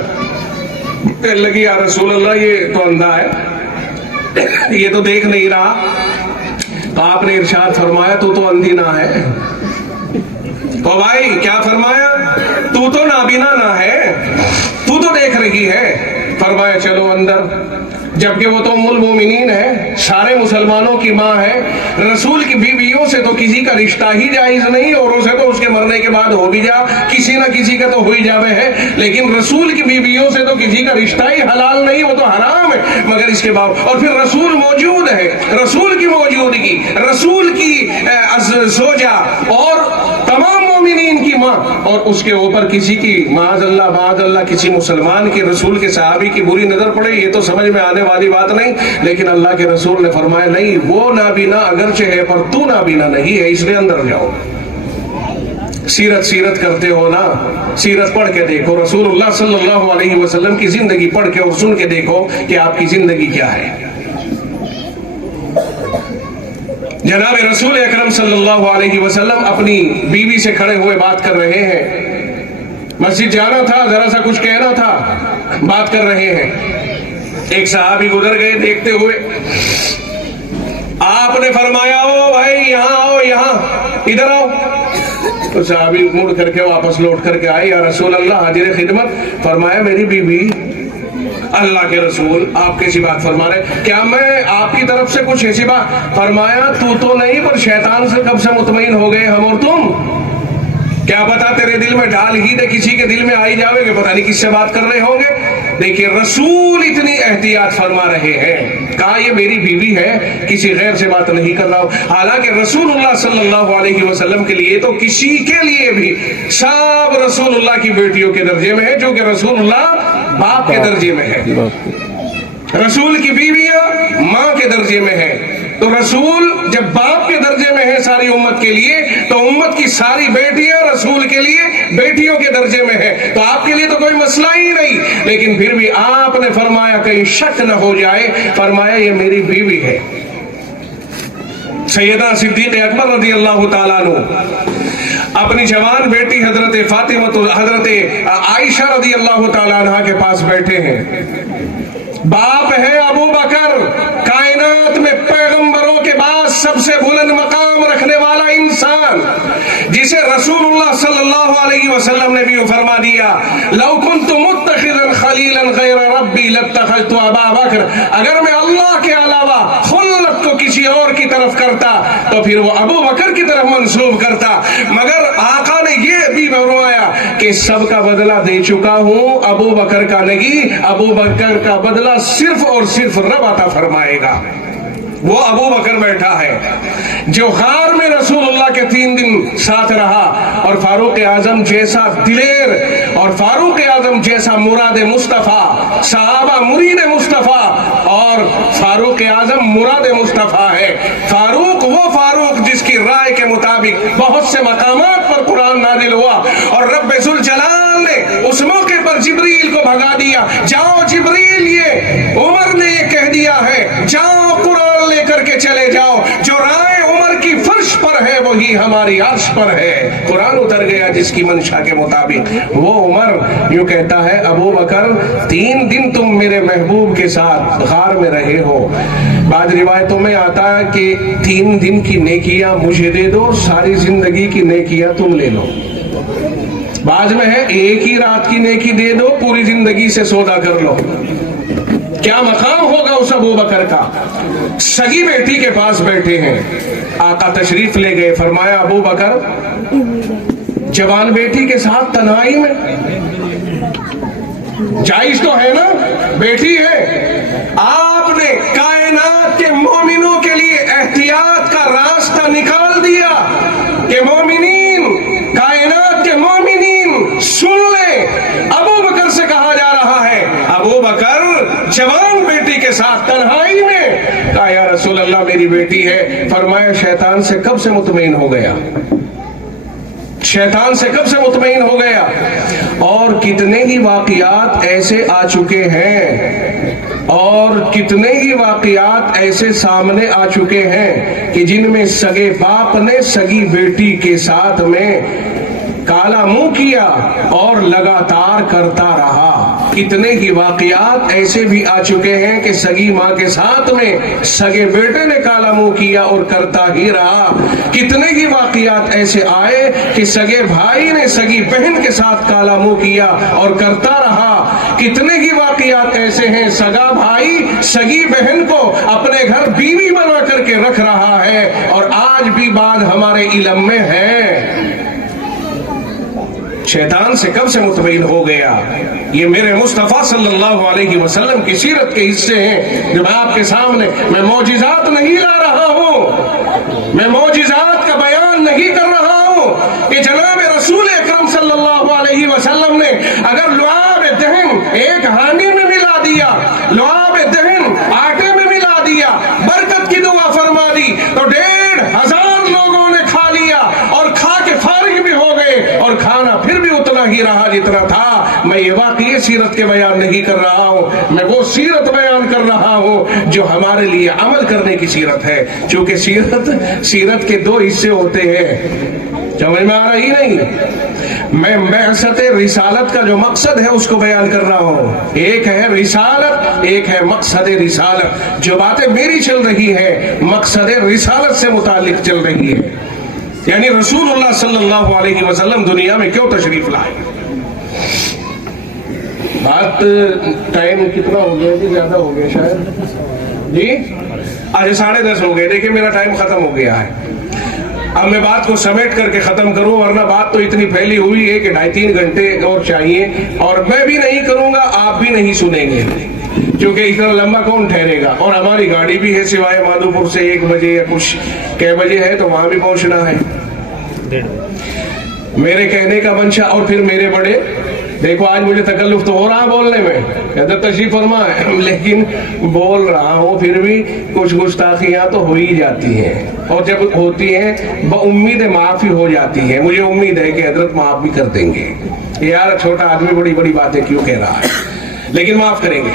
کہنے لگی یا رسول اللہ یہ تو اندھا ہے، یہ تو دیکھ نہیں رہا، تو آپ نے ارشاد فرمایا تو اندھی نہ ہے۔ تو بھائی کیا فرمایا؟ تو نابینا نہ ہے، تو دیکھ رہی ہے۔ فرمایا چلو اندر، جبکہ وہ تو ام المومنین ہے سارے مسلمانوں کی ماں ہے. رسول کی بیویوں سے تو کسی کا رشتہ ہی جائز نہیں, اور اسے تو اس کے مرنے کے بعد ہو بھی جا کسی نہ کسی کا تو ہو ہی جاوے ہے, لیکن رسول کی بیویوں سے تو کسی کا رشتہ ہی حلال نہیں, وہ تو حرام ہے. مگر اس کے بعد اور پھر رسول موجود ہے, رسول کی موجودگی, رسول کی زوجہ اور تمام مومنین کی ماں, اور اس کے اوپر کسی کی معاذ اللہ کسی مسلمان کی رسول کے صحابی کی بری نظر پڑے, یہ تو سمجھ میں آنے والی بات نہیں. لیکن اللہ کے رسول نے فرمایا نہیں, وہ نابینا اگرچہ ہے پر تو نابینا نہیں ہے, اس لیے اندر جاؤ. سیرت کرتے ہو نا, سیرت پڑھ کے دیکھو, رسول اللہ صلی اللہ علیہ وسلم کی زندگی پڑھ کے اور سن کے دیکھو کہ آپ کی زندگی کیا ہے. جناب رسول اکرم صلی اللہ علیہ وسلم اپنی بیوی سے کھڑے ہوئے بات کر رہے ہیں. مسجد جانا تھا, ذرا سا کچھ کہنا تھا, بات کر رہے ہیں. ایک صحابی گزر گئے دیکھتے ہوئے, آپ نے فرمایا او بھائی یہاں آؤ, یہاں ادھر آؤ. تو صحابی مڑ کر کے واپس لوٹ کر کے آئے, یا رسول اللہ حاضر خدمت. فرمایا میری بیوی. اللہ کے رسول آپ کیسی بات فرما رہے, کیا میں آپ کی طرف سے کچھ ایسی بات؟ فرمایا تو نہیں, پر شیطان سے کب سے مطمئن ہو گئے ہم اور تم, کیا پتا تیرے دل میں ڈال ہی دے, کسی کے دل میں آئی جاوے کہ پتہ نہیں کس سے بات کر رہے ہوں گے. دیکھیے رسول اتنی احتیاط فرما رہے ہیں, کہا یہ میری بیوی ہے, کسی غیر سے بات نہیں کر رہا ہوں. حالانکہ رسول اللہ صلی اللہ علیہ وسلم کے لیے تو کسی کے لیے بھی سب رسول اللہ کی بیٹیوں کے درجے میں ہے, جو کہ رسول اللہ باپ کے درجے میں ہے, رسول کی بیویاں ماں کے درجے میں ہے. تو رسول جب باپ کے درجے میں ہے ساری امت کے لیے, تو امت کی ساری بیٹیاں رسول کے لیے بیٹیوں کے درجے میں ہے. تو آپ کے لیے تو کوئی مسئلہ ہی نہیں, لیکن پھر بھی آپ نے فرمایا کہیں شک نہ ہو جائے, فرمایا یہ میری بیوی ہے. سیدہ صدیق اکبر رضی اللہ تعالیٰ عنہ اپنی جوان بیٹی حضرت فاطمہ حضرت عائشہ رضی اللہ تعالیٰ عنہ کے پاس بیٹھے ہیں. باپ ہے ابو بکر, کائنات میں پیغمبروں کے بعد سب سے بلند مقام رکھنے والا انسان, جسے رسول اللہ صلی اللہ علیہ وسلم نے بھی فرما دیا لو کنت متخذا خلیلا غیر ربی لاتخذت ابا بکر, اگر میں اللہ کے علاوہ خلت کو کسی اور کی طرف کرتا تو پھر وہ ابو بکر کی طرف منسوب کرتا. مگر آقا نے یہ بھی فرمایا کہ سب کا بدلہ دے چکا ہوں, ابو بکر کا نہیں, ابو بکر کا بدلہ صرف اور صرف رب عطا فرمائے گا. وہ ابو بکر بیٹھا ہے جو غار میں رسول اللہ کے 3 دن ساتھ رہا, اور فاروق اعظم جیسا دلیر اور فاروق اعظم جیسا مراد مصطفیٰ, صحابہ مرید مصطفیٰ, اور فاروق اعظم مراد مصطفیٰ ہے. فاروق وہ فاروق جس کی رائے کے مطابق بہت سے مقامات پر قرآن نازل ہوا, اور رب ذوالجلال نے اس موقع پر جبریل کو بھگا دیا, جاؤ جبریل, یہ عمر نے یہ کہہ دیا ہے, جاؤ قرآن لے کر کے چلے جاؤ, جو رائے عمر کی فرش پر ہے وہی ہماری عرش پر ہے. قرآن اتر گیا جس کی منشا کے مطابق. وہ عمر یوں کہتا ہے ابو بکر 3 دن تم میرے محبوب کے ساتھ غار میں رہے ہو, بعض روایتوں میں آتا ہے کہ 3 دن کی نیکیاں مجھے دے دو, ساری زندگی کی نیکیاں تم لے لو. بعض میں ہے 1 ہی رات کی نیکی دے دو, پوری زندگی سے سودا کر لو. کیا مقام ہوگا اس ابو بکر کا. سگی بیٹی کے پاس بیٹھے ہیں, آقا تشریف لے گئے, فرمایا ابو بکر جوان بیٹی کے ساتھ تنہائی میں جائز تو ہے نا, بیٹی ہے, آپ نے کائنات کے مومنوں کے لیے احتیاط کا راستہ نکال دیا کہ مومنین, کائنات کے مومنین سن لیں, ابو بکر سے کہا جا رہا ہے ابو بکر جوان بیٹی کے ساتھ تنہائی میں. کہا یا رسول اللہ میری بیٹی ہے. فرمایا شیطان سے کب سے مطمئن ہو گیا, شیطان سے کب سے مطمئن ہو گیا. اور کتنے ہی واقعات ایسے آ چکے ہیں, اور کتنے ہی واقعات ایسے سامنے آ چکے ہیں کہ جن میں سگے باپ نے سگی بیٹی کے ساتھ میں کالا منہ کیا اور لگاتار کرتا رہا. کتنے ہی واقعات ایسے بھی آ چکے ہیں کہ سگی ماں کے ساتھ میں سگے بیٹے نے کالا منہ کیا اور کرتا ہی رہا. کتنے ہی واقعات ایسے آئے کہ سگے بھائی نے سگی بہن کے ساتھ کالا منہ کیا اور کرتا رہا. کتنے ہی واقعات ایسے ہیں سگا بھائی سگی بہن کو اپنے گھر بیوی رکھ رہا ہے اور آج بھی بات ہمارے علم میں ہے. شیطان سے کب سے مطمئن ہو گیا؟ یہ میرے مصطفیٰ صلی اللہ علیہ وسلم کی سیرت کے حصے ہیں جو میں آپ کے سامنے، میں معجزات نہیں لا رہا ہوں، میں معجزات کا بیان نہیں کر رہا ہوں. کہ جناب رسول اکرم صلی اللہ علیہ وسلم نے اگر لعاب دہن ایک ہانڈی میں ملا دیا، لعاب دہن آٹے میں ملا دیا، برکت کی دعا فرما دی تو 1500 لوگوں نے کھا لیا اور کھا کے فارغ بھی ہو گئے اور کھانا پھر بھی اتنا ہی رہا جتنا تھا. میں یہ واقعی سیرت کے بیان نہیں کر رہا ہوں، میں وہ سیرت بیان کر رہا ہوں جو ہمارے لیے عمل کرنے کی سیرت ہے. چونکہ سیرت کے 2 حصے ہوتے ہیں، سمجھ میں آ رہی نہیں؟ میں بعثت رسالت کا جو مقصد ہے اس کو بیان کر رہا ہوں. ایک ہے رسالت، ایک ہے مقصد رسالت. جو باتیں میری چل رہی ہے مقصد رسالت سے متعلق چل رہی ہے، یعنی رسول اللہ صلی اللہ علیہ وسلم دنیا میں کیوں تشریف لائے. بات ٹائم کتنا ہو گیا جی؟ زیادہ ہو گیا شاید جی. آج 10:30 ہو گئے. دیکھیں میرا ٹائم ختم ہو گیا ہے. اب میں بات کو سمیٹ کر کے ختم کروں، ورنہ بات تو اتنی پھیلی ہوئی ہے کہ 2.5-3 گھنٹے اور چاہیے، اور میں بھی نہیں کروں گا، آپ بھی نہیں سنیں گے، کیونکہ اتنا لمبا کون ٹھہرے گا. اور ہماری گاڑی بھی ہے سوائے مادھوپور سے 1 بجے یا کچھ کئے بجے ہے تو وہاں بھی پہنچنا ہے. میرے کہنے کا منشا، اور پھر میرے بڑے، دیکھو آج مجھے تکلف تو ہو رہا بولنے میں، حضرت تشریف فرما ہے، لیکن بول رہا ہوں پھر بھی کچھ گستاخیاں تو ہو ہی جاتی ہیں، اور جب ہوتی ہیں بامید معافی ہو جاتی ہے. مجھے امید ہے کہ حضرت معاف بھی کر دیں گے. یار چھوٹا آدمی بڑی بڑی باتیں کیوں کہہ رہا ہے، لیکن معاف کریں گے.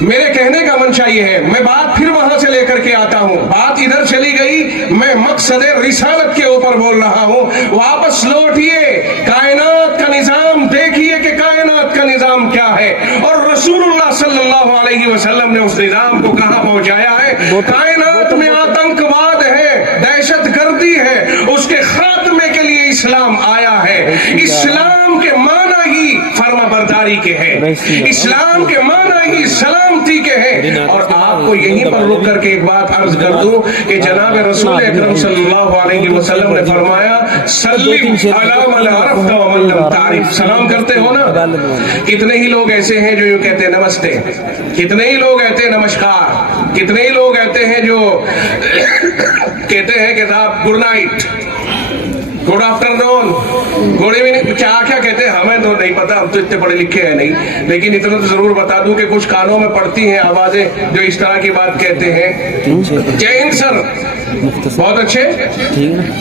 میرے کہنے کا منشا یہ ہے، میں بات پھر وہاں سے لے کر کے آتا ہوں. بات ادھر چلی گئی، میں مقصد رسالت کے اوپر بول رہا ہوں. واپس لوٹئے، کائنات کا نظام دیکھیے کہ کائنات کا نظام کیا ہے، اور رسول اللہ صلی اللہ علیہ وسلم نے اس نظام کو کہاں پہنچایا ہے. کائنات میں آتنکواد ہے، دہشت گردی ہے، اس کے خاتمے کے لیے اسلام آیا ہے. اسلام کے معنی ہی فرما برداری کے ہے، اسلام کے معنی ہی سلامتی کے ہیں. اور آپ کو یہیں پر رک کر کے ایک بات عرض کر دوں کہ جناب رسول اکرم صلی اللہ علیہ وسلم نے فرمایا سلم علی من عرفت ومن لم تعرف. سلام کرتے ہو نا؟ کتنے ہی لوگ ایسے ہیں جو یوں کہتے ہیں نمستے، کتنے ہی لوگ کہتے ہیں نمسکار، کتنے ہی لوگ ایسے ہیں جو کہتے ہیں کہ صاحب گڈ نائٹ، گڈ آفٹر نون، گڈ ایوننگ، کیا کہتے ہیں ہمیں تو نہیں پتا، ہم تو اتنے پڑھے لکھے ہیں نہیں، لیکن اتنا تو ضرور بتا دوں کہ کچھ کانوں میں پڑتی ہیں آوازیں جو اس طرح کی بات کہتے ہیں. جے ہند سر، بہت اچھے.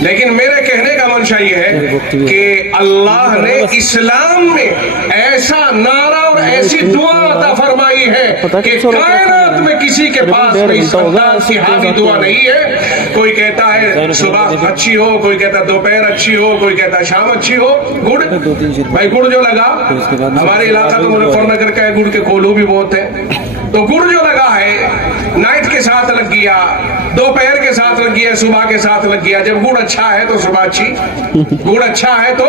لیکن میرے کہنے کا منشا یہ ہے کہ اللہ نے اسلام میں ایسا نعرہ اور ایسی دعا عطا فرمائی ہے کہ کائنات میں کسی کے پاس اس انداز کی حاوی دعا نہیں ہے. کوئی کہتا ہے صبح اچھی ہو، کوئی کہتا ہے دوپہر اچھی ہو، کوئی کہتا ہے شام اچھی ہو. گڑ بھائی، گڑ جو لگا، ہمارے علاقہ تو مظفر نگر کا ہے، گڑ کے کولو بھی بہت ہے، تو گڑ جو لگا ہے نائٹ کے ساتھ لگ گیا، دوپہر کے ساتھ لگ گیا، صبح کے ساتھ لگ گیا. جب گڑ اچھا ہے تو صبح اچھی، گڑ اچھا ہے تو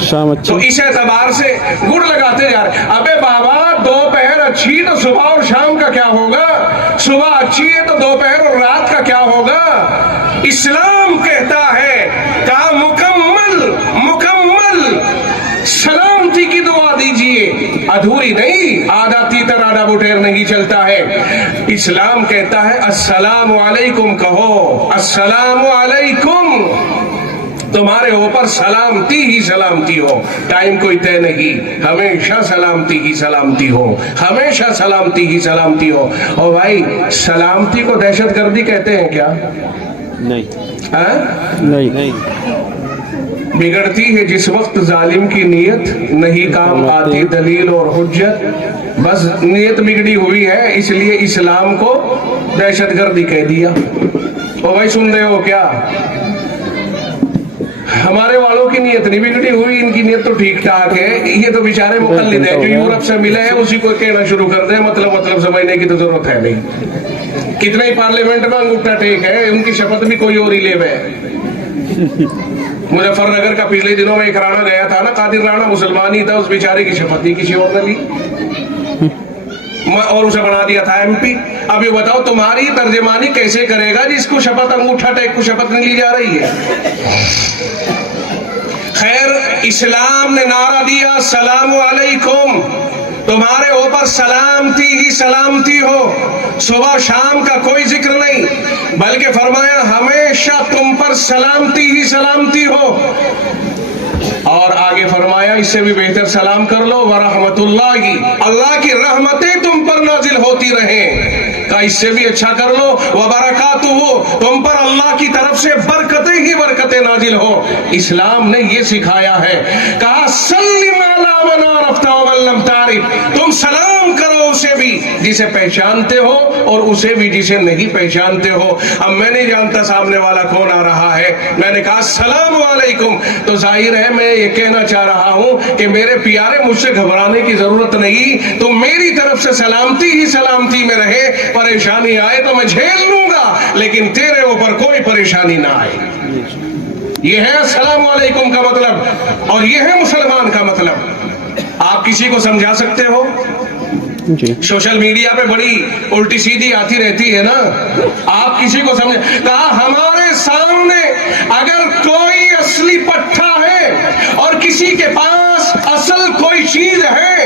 شام اچھی، تو اس اعتبار سے گڑ لگاتے جا رہے. ابے بابا، دوپہر اچھی تو صبح اور شام کا کیا ہوگا؟ صبح اچھی ہے تو دوپہر اور رات کا کیا ہوگا؟ اسلام کہتا ہے کہ مکمل سلامتی کی دعا دیجئے، ادھوری نہیں. آدھا تیتر آدھا بٹیر نہیں چلتا ہے. اسلام کہتا ہے السلام علیکم کہو، السلام علیکم، تمہارے اوپر سلامتی ہی سلامتی ہو. ٹائم کوئی طے نہیں، ہمیشہ سلامتی ہی سلامتی ہو، ہمیشہ سلامتی ہی سلامتی ہو. اور بھائی، سلامتی کو دہشت گردی کہتے ہیں کیا؟ نہیں. بگڑتی ہے جس وقت ظالم کی نیت، نہیں کام آتی دلیل اور حجت. بس نیت بگڑی ہوئی ہے، اس لیے اسلام کو دہشت گردی کہہ دیا. اور بھائی سن رہے ہو کیا؟ ہمارے والوں کی نیت نہیں بگڑی ہوئی، ان کی نیت تو ٹھیک ٹھاک ہے. یہ تو بیچارے مقلد ہیں جو یورپ سے ملے ہیں، اسی کو کہنا شروع کر دیں. مطلب سمجھنے کی تو ضرورت ہے نہیں. کتنے ہی پارلیمنٹ میں انگوٹھا ٹیک ہے، ان کی شپت بھی کوئی اور ہی لے ہے. مظفر نگر کا پچھلے دنوں میں ایک رانا گیا تھا نا، قادر رانا مسلمان ہی تھا، اس بیچارے کی شپت ہی کسی اور نے لی. اور اسے بنا دیا تھا MP. اب یہ بتاؤ تمہاری ترجمانی کیسے کرے گا جس کو شپت انگوٹھا ٹیک کو شپت نہیں لی جا رہی ہے. خیر اسلام نے نعرہ دیا السلام علیکم، تمہارے اوپر سلامتی ہی سلامتی ہو، صبح شام کا کوئی ذکر نہیں، بلکہ فرمایا ہمیشہ تم پر سلامتی ہی سلامتی ہو. اور آگے فرمایا اس سے بھی بہتر سلام کر لو ورحمت اللہ، اللہ کی رحمتیں تم پر نازل ہوتی رہیں. کا اس سے بھی اچھا کر لو وبرکاتہ، تم پر اللہ کی طرف سے برکتیں ہی برکتیں نازل ہو. اسلام نے یہ سکھایا ہے، کہا سلم علی من عرفت ومن لم تعرف، تم سلام کرو اسے بھی جسے پہچانتے ہو اور اسے بھی جسے نہیں پہچانتے ہو. اب میں نہیں جانتا سامنے والا کون آ رہا ہے، میں نے کہا السلام علیکم، تو ظاہر ہے میں یہ کہنا چاہ رہا ہوں کہ میرے پیارے مجھ سے گھبرانے کی ضرورت نہیں، تم میری طرف سے سلامتی ہی سلامتی میں رہے، پریشانی آئے تو میں جھیل لوں گا لیکن تیرے اوپر کوئی پریشانی نہ آئے. یہ ہے السلام علیکم کا مطلب، اور یہ ہے مسلمان کا مطلب. آپ کسی کو سمجھا سکتے ہو؟ سوشل میڈیا پہ بڑی الٹی سیدھی آتی رہتی ہے نا، آپ کسی کو سمجھے؟ کہا ہمارے سامنے اگر کوئی اصلی پٹھا ہے اور کسی کے پاس اصل کوئی چیز ہے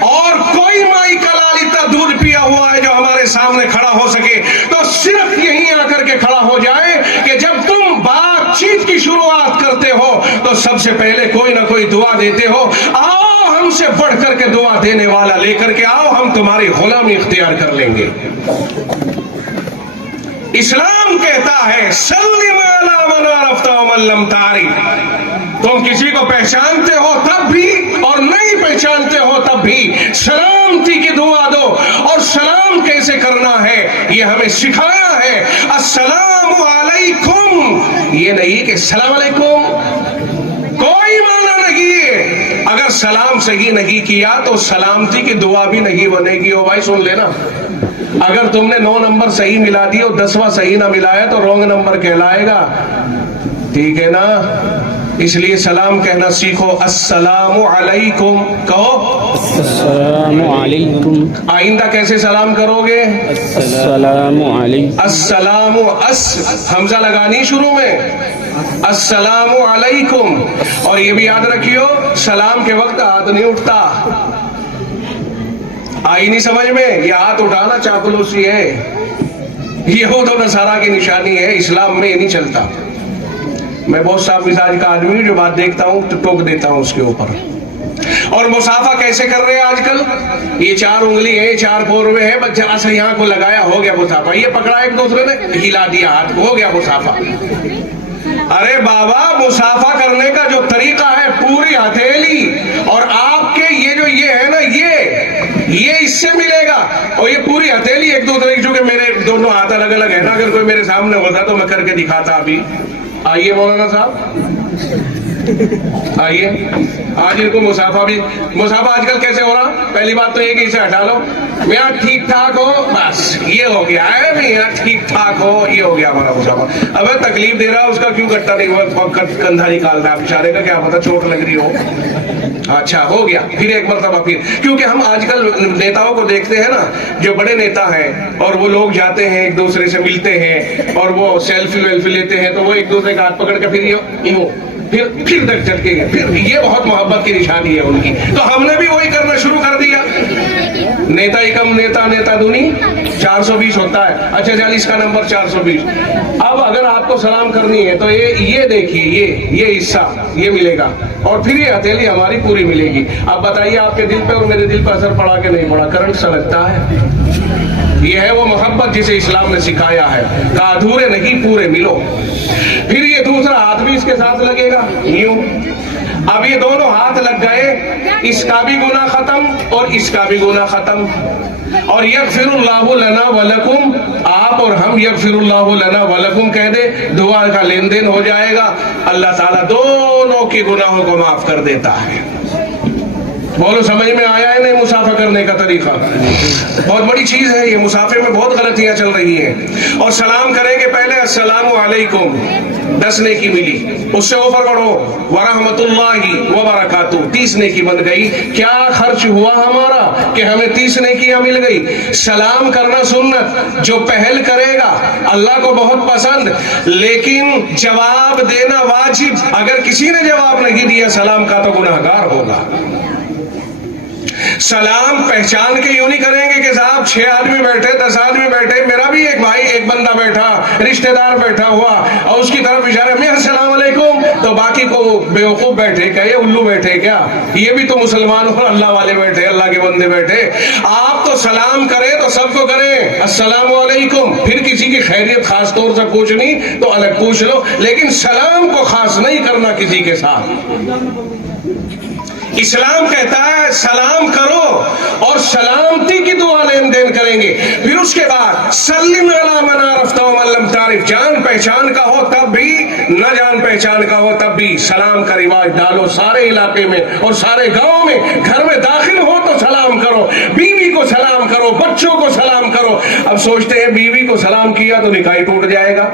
اور کوئی مائی کا لالیتا دودھ پیا ہوا ہے جو ہمارے سامنے کھڑا ہو سکے، تو صرف یہیں آ کر کے کھڑا ہو جائے کہ جب تم بات چیت کی شروعات کرتے ہو تو سب سے پہلے کوئی نہ کوئی دعا دیتے ہو، آؤ ہم سے بڑھ کر کے دعا دینے والا لے کر کے آؤ، ہم تمہاری غلامی اختیار کر لیں گے. اسلام کہتا ہے سلم علی من عرفت ومن لم تعرف، تم کسی کو پہچانتے ہو تب بھی اور نہیں پہچانتے ہو تب بھی سلامتی کی دعا دو. اور سلام کیسے کرنا ہے یہ ہمیں سکھایا ہے. السلام علیکم، یہ نہیں کہ السلام علیکم، کوئی معنی نہیں ہے. اگر سلام صحیح نہیں کیا تو سلامتی کی دعا بھی نہیں بنے گی. او بھائی سن لینا، اگر تم نے 9 نمبر صحیح ملا دی اور 10واں صحیح نہ ملایا تو رونگ نمبر کہلائے گا، ٹھیک ہے نا؟ اس لیے سلام کہنا سیکھو. السلام علیکم کہو، السلام علیکم. آئندہ کیسے سلام کرو گے؟ السلام علیکم. السلام حمزہ لگانی شروع میں، السلام علیکم. اور یہ بھی یاد رکھیو سلام کے وقت ہاتھ نہیں اٹھتا. آئی نہیں سمجھ میں؟ یہ ہاتھ اٹھانا چاپلوسی ہے، یہود و نصارہ کی نشانی ہے، اسلام میں یہ نہیں چلتا. میں بہت صاف مزاج کا آدمی ہوں، جو بات دیکھتا ہوں تو ٹوک دیتا ہوں اس کے اوپر. اور مسافہ کیسے کر رہے ہیں آج کل؟ یہ 4 انگلی ہے، 4 پوروے ہے، بس جہاں سے یہاں کو لگایا ہو گیا مسافہ، یہ پکڑا ایک دوسرے نے ہلا دیا ہاتھ کو، ہو گیا مسافہ. ارے بابا مسافہ کرنے کا جو طریقہ ہے پوری ہتھیلی اور آپ کے یہ ہے نا یہ اس سے ملے گا، اور یہ پوری ہتھیلی ایک دوسرے کی، چونکہ میرے دونوں ہاتھ الگ الگ ہے نا، اگر کوئی میرے سامنے ہوتا تو میں کر کے دکھاتا. ابھی آئیے مولانا صاحب آئیے، آج ان کو مسافہ آج کل کیسے ہو رہا؟ پہلی بات تو یہ کہ اسے ہٹا لو، میاں ٹھیک ٹھاک ہو، بس یہ ہو گیا ہے، میاں ٹھیک ٹھاک ہو، یہ ہو گیا ہمارا مسافہ. ابے تکلیف دے رہا اس کا کیوں کٹا نہیں ہوا، کندھا نکال رہا بیچارے کا، کیا پتا چوٹ لگ رہی ہو. اچھا ہو گیا، پھر ایک مرتبہ پھر، کیونکہ ہم آج کل نیتاؤں کو دیکھتے ہیں نا، جو بڑے نیتا ہیں اور وہ لوگ جاتے ہیں ایک دوسرے سے ملتے ہیں اور وہ سیلفی ویلفی لیتے ہیں تو وہ ایک دوسرے کا ہاتھ پکڑ کے پھر یوں پھر تک چلکے گئے، پھر یہ بہت محبت کی نشانی ہے ان کی. تو ہم نے بھی وہی کرنا شروع کر دیا. نیتا ایکم نیتا دونی 420 ہوتا ہے. اچھا 40 کا نمبر 420. اب اگر آپ کو سلام کرنی ہے تو یہ دیکھیے یہ حصہ یہ ملے گا اور پھر یہ ہتھیلی ہماری پوری ملے گی. اب بتائیے آپ کے دل پہ اور میرے دل پہ اثر پڑا کہ نہیں پڑا؟ کرنٹ سا لگتا ہے. یہ ہے وہ محبت جسے اسلام نے سکھایا ہے کہ ادھورے نہیں پورے ملو. پھر یہ دوسرا ہاتھ بھی اس کے ساتھ لگے گا یوں. اب یہ دونوں ہاتھ لگ گئے، اس کا بھی گناہ ختم اور اس کا بھی گناہ ختم. اور یغفر اللہ لنا ولکم، آپ اور ہم یغفر اللہ لنا ولکم کہہ دے، دعا کا لین دین ہو جائے گا. اللہ تعالیٰ دونوں کے گناہوں کو معاف کر دیتا ہے. بولو سمجھ میں آیا ہے نہیں مسافہ کرنے کا طریقہ؟ بہت بڑی چیز ہے یہ، مسافے میں بہت غلطیاں چل رہی ہیں. اور سلام کریں گے پہلے السلام علیکم، 10 نیکی ملی. اس سے اوپر بڑھو ورحمۃ اللہ وبرکاتہ، 30 نیکی بن گئی. کیا خرچ ہوا ہمارا کہ ہمیں 30 نیکیاں مل گئی؟ سلام کرنا سنت، جو پہل کرے گا اللہ کو بہت پسند، لیکن جواب دینا واجب. اگر کسی نے جواب نہیں دیا سلام کا تو گناہگار ہوگا. سلام پہچان کے یوں نہیں کریں گے کہ صاحب 6 آدمی بیٹھے 10 آدمی بیٹھے، میرا بھی ایک بھائی ایک بندہ بیٹھا رشتہ دار بیٹھا ہوا اور اس کی طرف اشارہ میں السلام علیکم، تو باقی کو بیوقوف بیٹھے کیا، یہ الو بیٹھے کیا؟ یہ بھی تو مسلمان ہو، اللہ والے بیٹھے، اللہ کے بندے بیٹھے. آپ تو سلام کریں تو سب کو کریں السلام علیکم، پھر کسی کی خیریت خاص طور سے پوچھنی تو الگ پوچھ لو، لیکن سلام کو خاص نہیں کرنا کسی کے ساتھ. اسلام کہتا ہے سلام کرو اور سلامتی کی دعا لین دین کریں گے. پھر اس کے بعد سلم علی من عرفت ومن لم تعرف، جان پہچان کا ہو تب بھی، نہ جان پہچان کا ہو تب بھی سلام کا رواج ڈالو سارے علاقے میں اور سارے گاؤں میں. گھر میں داخل ہو تو سلام کرو، بیوی کو سلام کرو، بچوں کو سلام کرو. اب سوچتے ہیں بیوی کو سلام کیا تو نکاح ٹوٹ جائے گا.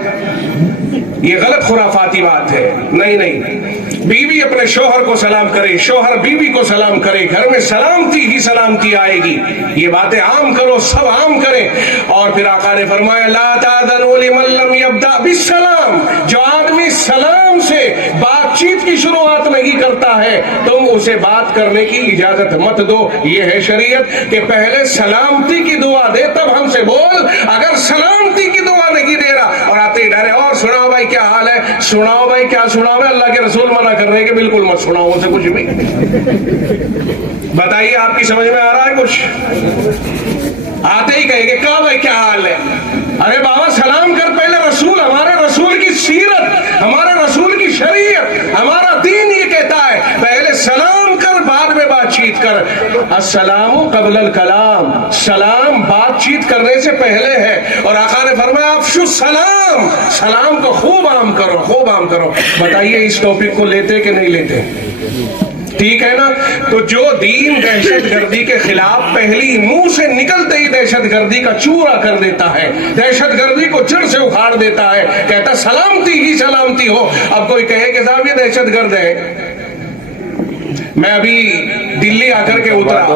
یہ غلط خرافاتی بات ہے. نہیں نہیں، بیوی اپنے شوہر کو سلام کرے، شوہر بیوی کو سلام کرے، گھر میں سلامتی ہی سلامتی آئے گی. یہ باتیں عام کرو، سب عام کریں. اور پھر آقا نے فرمایا لا تأذنوا لمن لم يبدأ بالسلام، جو آدمی سلام سے بات چیت کی شروعات نہیں کرتا ہے تم اسے بات کرنے کی اجازت مت دو. یہ ہے شریعت کہ پہلے سلامتی کی دعا دے تب ہم سے بول. اگر سلامتی کی دعا نہیں دے رہا اور آتے ہی ڈرے اور سناؤ بھائی کیا حال ہے، سناؤ بھائی کیا سناؤ، میں اللہ کے رسول منع کر رہے ہیں کہ بالکل مت سناؤ اسے کچھ بھی. بتائیے آپ کی سمجھ میں آ رہا ہے کچھ؟ آتے ہی کہیں گے کہا بھائی کیا حال ہے. ارے بابا سلام کر پہلے. رسول، ہمارے رسول کی سیرت، ہمارے رسول کی شریعت، ہمارا دین یہ کہتا ہے پہلے سلام کر بعد میں بات چیت کر. السلام قبل الکلام، سلام بات چیت کرنے سے پہلے ہے. اور آقا نے فرمایا افشوا السلام، سلام کو خوب عام کرو، خوب عام کرو. بتائیے اس ٹاپک کو لیتے کہ نہیں لیتے؟ ٹھیک ہے نا. تو جو دین دہشت گردی کے خلاف پہلی منہ سے نکلتے ہی دہشت گردی کا چورا کر دیتا ہے، دہشت گردی کو جڑ سے اکھاڑ دیتا ہے، کہتا سلامتی ہی سلامتی ہو. اب کوئی کہے کہ صاحب یہ دہشت گرد ہے. میں ابھی دلی آ کر کے اترا،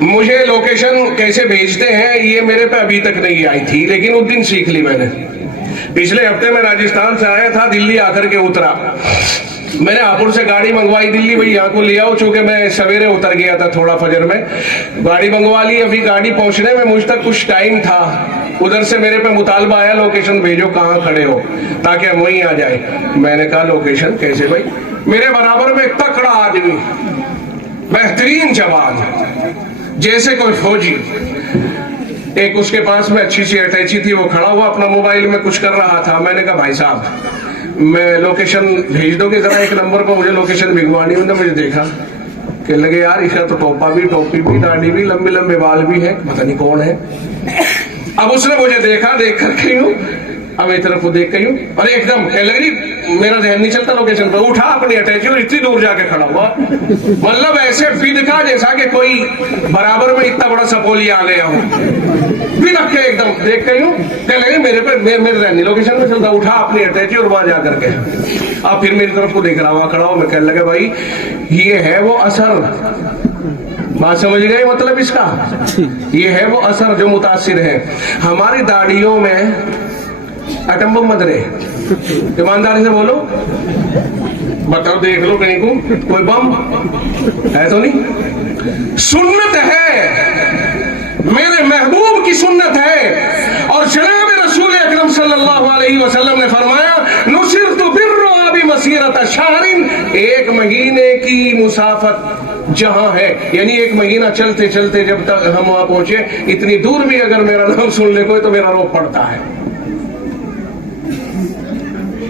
مجھے لوکیشن کیسے بھیجتے ہیں یہ میرے پہ ابھی تک نہیں آئی تھی، لیکن اس دن سیکھ لی میں نے. پچھلے ہفتے میں راجستھان سے آیا تھا، دلی آ کر کے اترا. میں نے ہاپوڑ سے گاڑی منگوائی دلی، بھائی یہاں کو لے آؤ، چونکہ میں سویرے اتر گیا تھا تھوڑا فجر میں. گاڑی منگوا لی. ابھی گاڑی پہنچنے میں مجھ تک کچھ ٹائم تھا، ادھر سے میرے پہ مطالبہ آیا لوکیشن بھیجو کہاں کھڑے ہو تاکہ ہم وہیں آ جائیں. میں نے کہا لوکیشن کیسے بھائی؟ میرے برابر میں ایک تکڑا آدمی، بہترین جوان، جیسے کوئی فوجی، ایک اس کے پاس میں اچھی سی اٹیچی تھی، وہ کھڑا ہوا اپنا موبائل میں کچھ کر رہا تھا. میں نے کہا بھائی صاحب میں لوکیشن بھیج دو گے ذرا، ایک نمبر پہ مجھے لوکیشن بھجوانی. انہوں نے مجھے دیکھا کہ لگے یار اس کا تو ٹوپا بھی، ٹوپی بھی، داڑھی بھی، لمبے لمبے بال بھی ہے، پتہ نہیں کون ہے. اب اس نے مجھے دیکھا، دیکھ کر کے یوں اب ایک طرف کو دیکھ کے یوں، اور ایک دم کہنے لگی میرا ذہن نہیں چلتا لوکیشن پہ. اٹھا اپنی اٹیچی اور اتنی دور جا کے کھڑا ہوا، مطلب ایسے بدکا جیسا کہ کوئی برابر میں اتنا بڑا سپولی آ گیا ہوں. بدک کے ایک دم دیکھ کے یوں کہنے لگی میرے پہ، میرے ذہن نہیں لوکیشن میں چلتا. اٹھا اپنی اٹیچی اور وہاں جا کر کے اب پھر میری طرف کو دیکھ رہا، وہاں کھڑا ہوں. میں کہنے لگا بھائی یہ ہے وہ اثر، بات سمجھ گئے مطلب اس کا؟ یہ ہے وہ اثر جو متاثر ہے. ہماری داڑھیوں میں ایٹم بم مت رہے، ایمانداری سے بولو، بتاؤ دیکھ لو کہیں کو کوئی بم ہے تو نہیں. سنت ہے، میرے محبوب کی سنت ہے. اور جناب رسول اکرم صلی اللہ علیہ وسلم نے فرمایا نصرت بالرعب مسیرۃ شہر، ایک مہینے کی مسافت جہاں ہے، یعنی ایک مہینہ چلتے چلتے جب تک ہم وہاں پہنچے، اتنی دور بھی اگر میرا نام سن لے کوئی تو میرا روپ پڑتا ہے.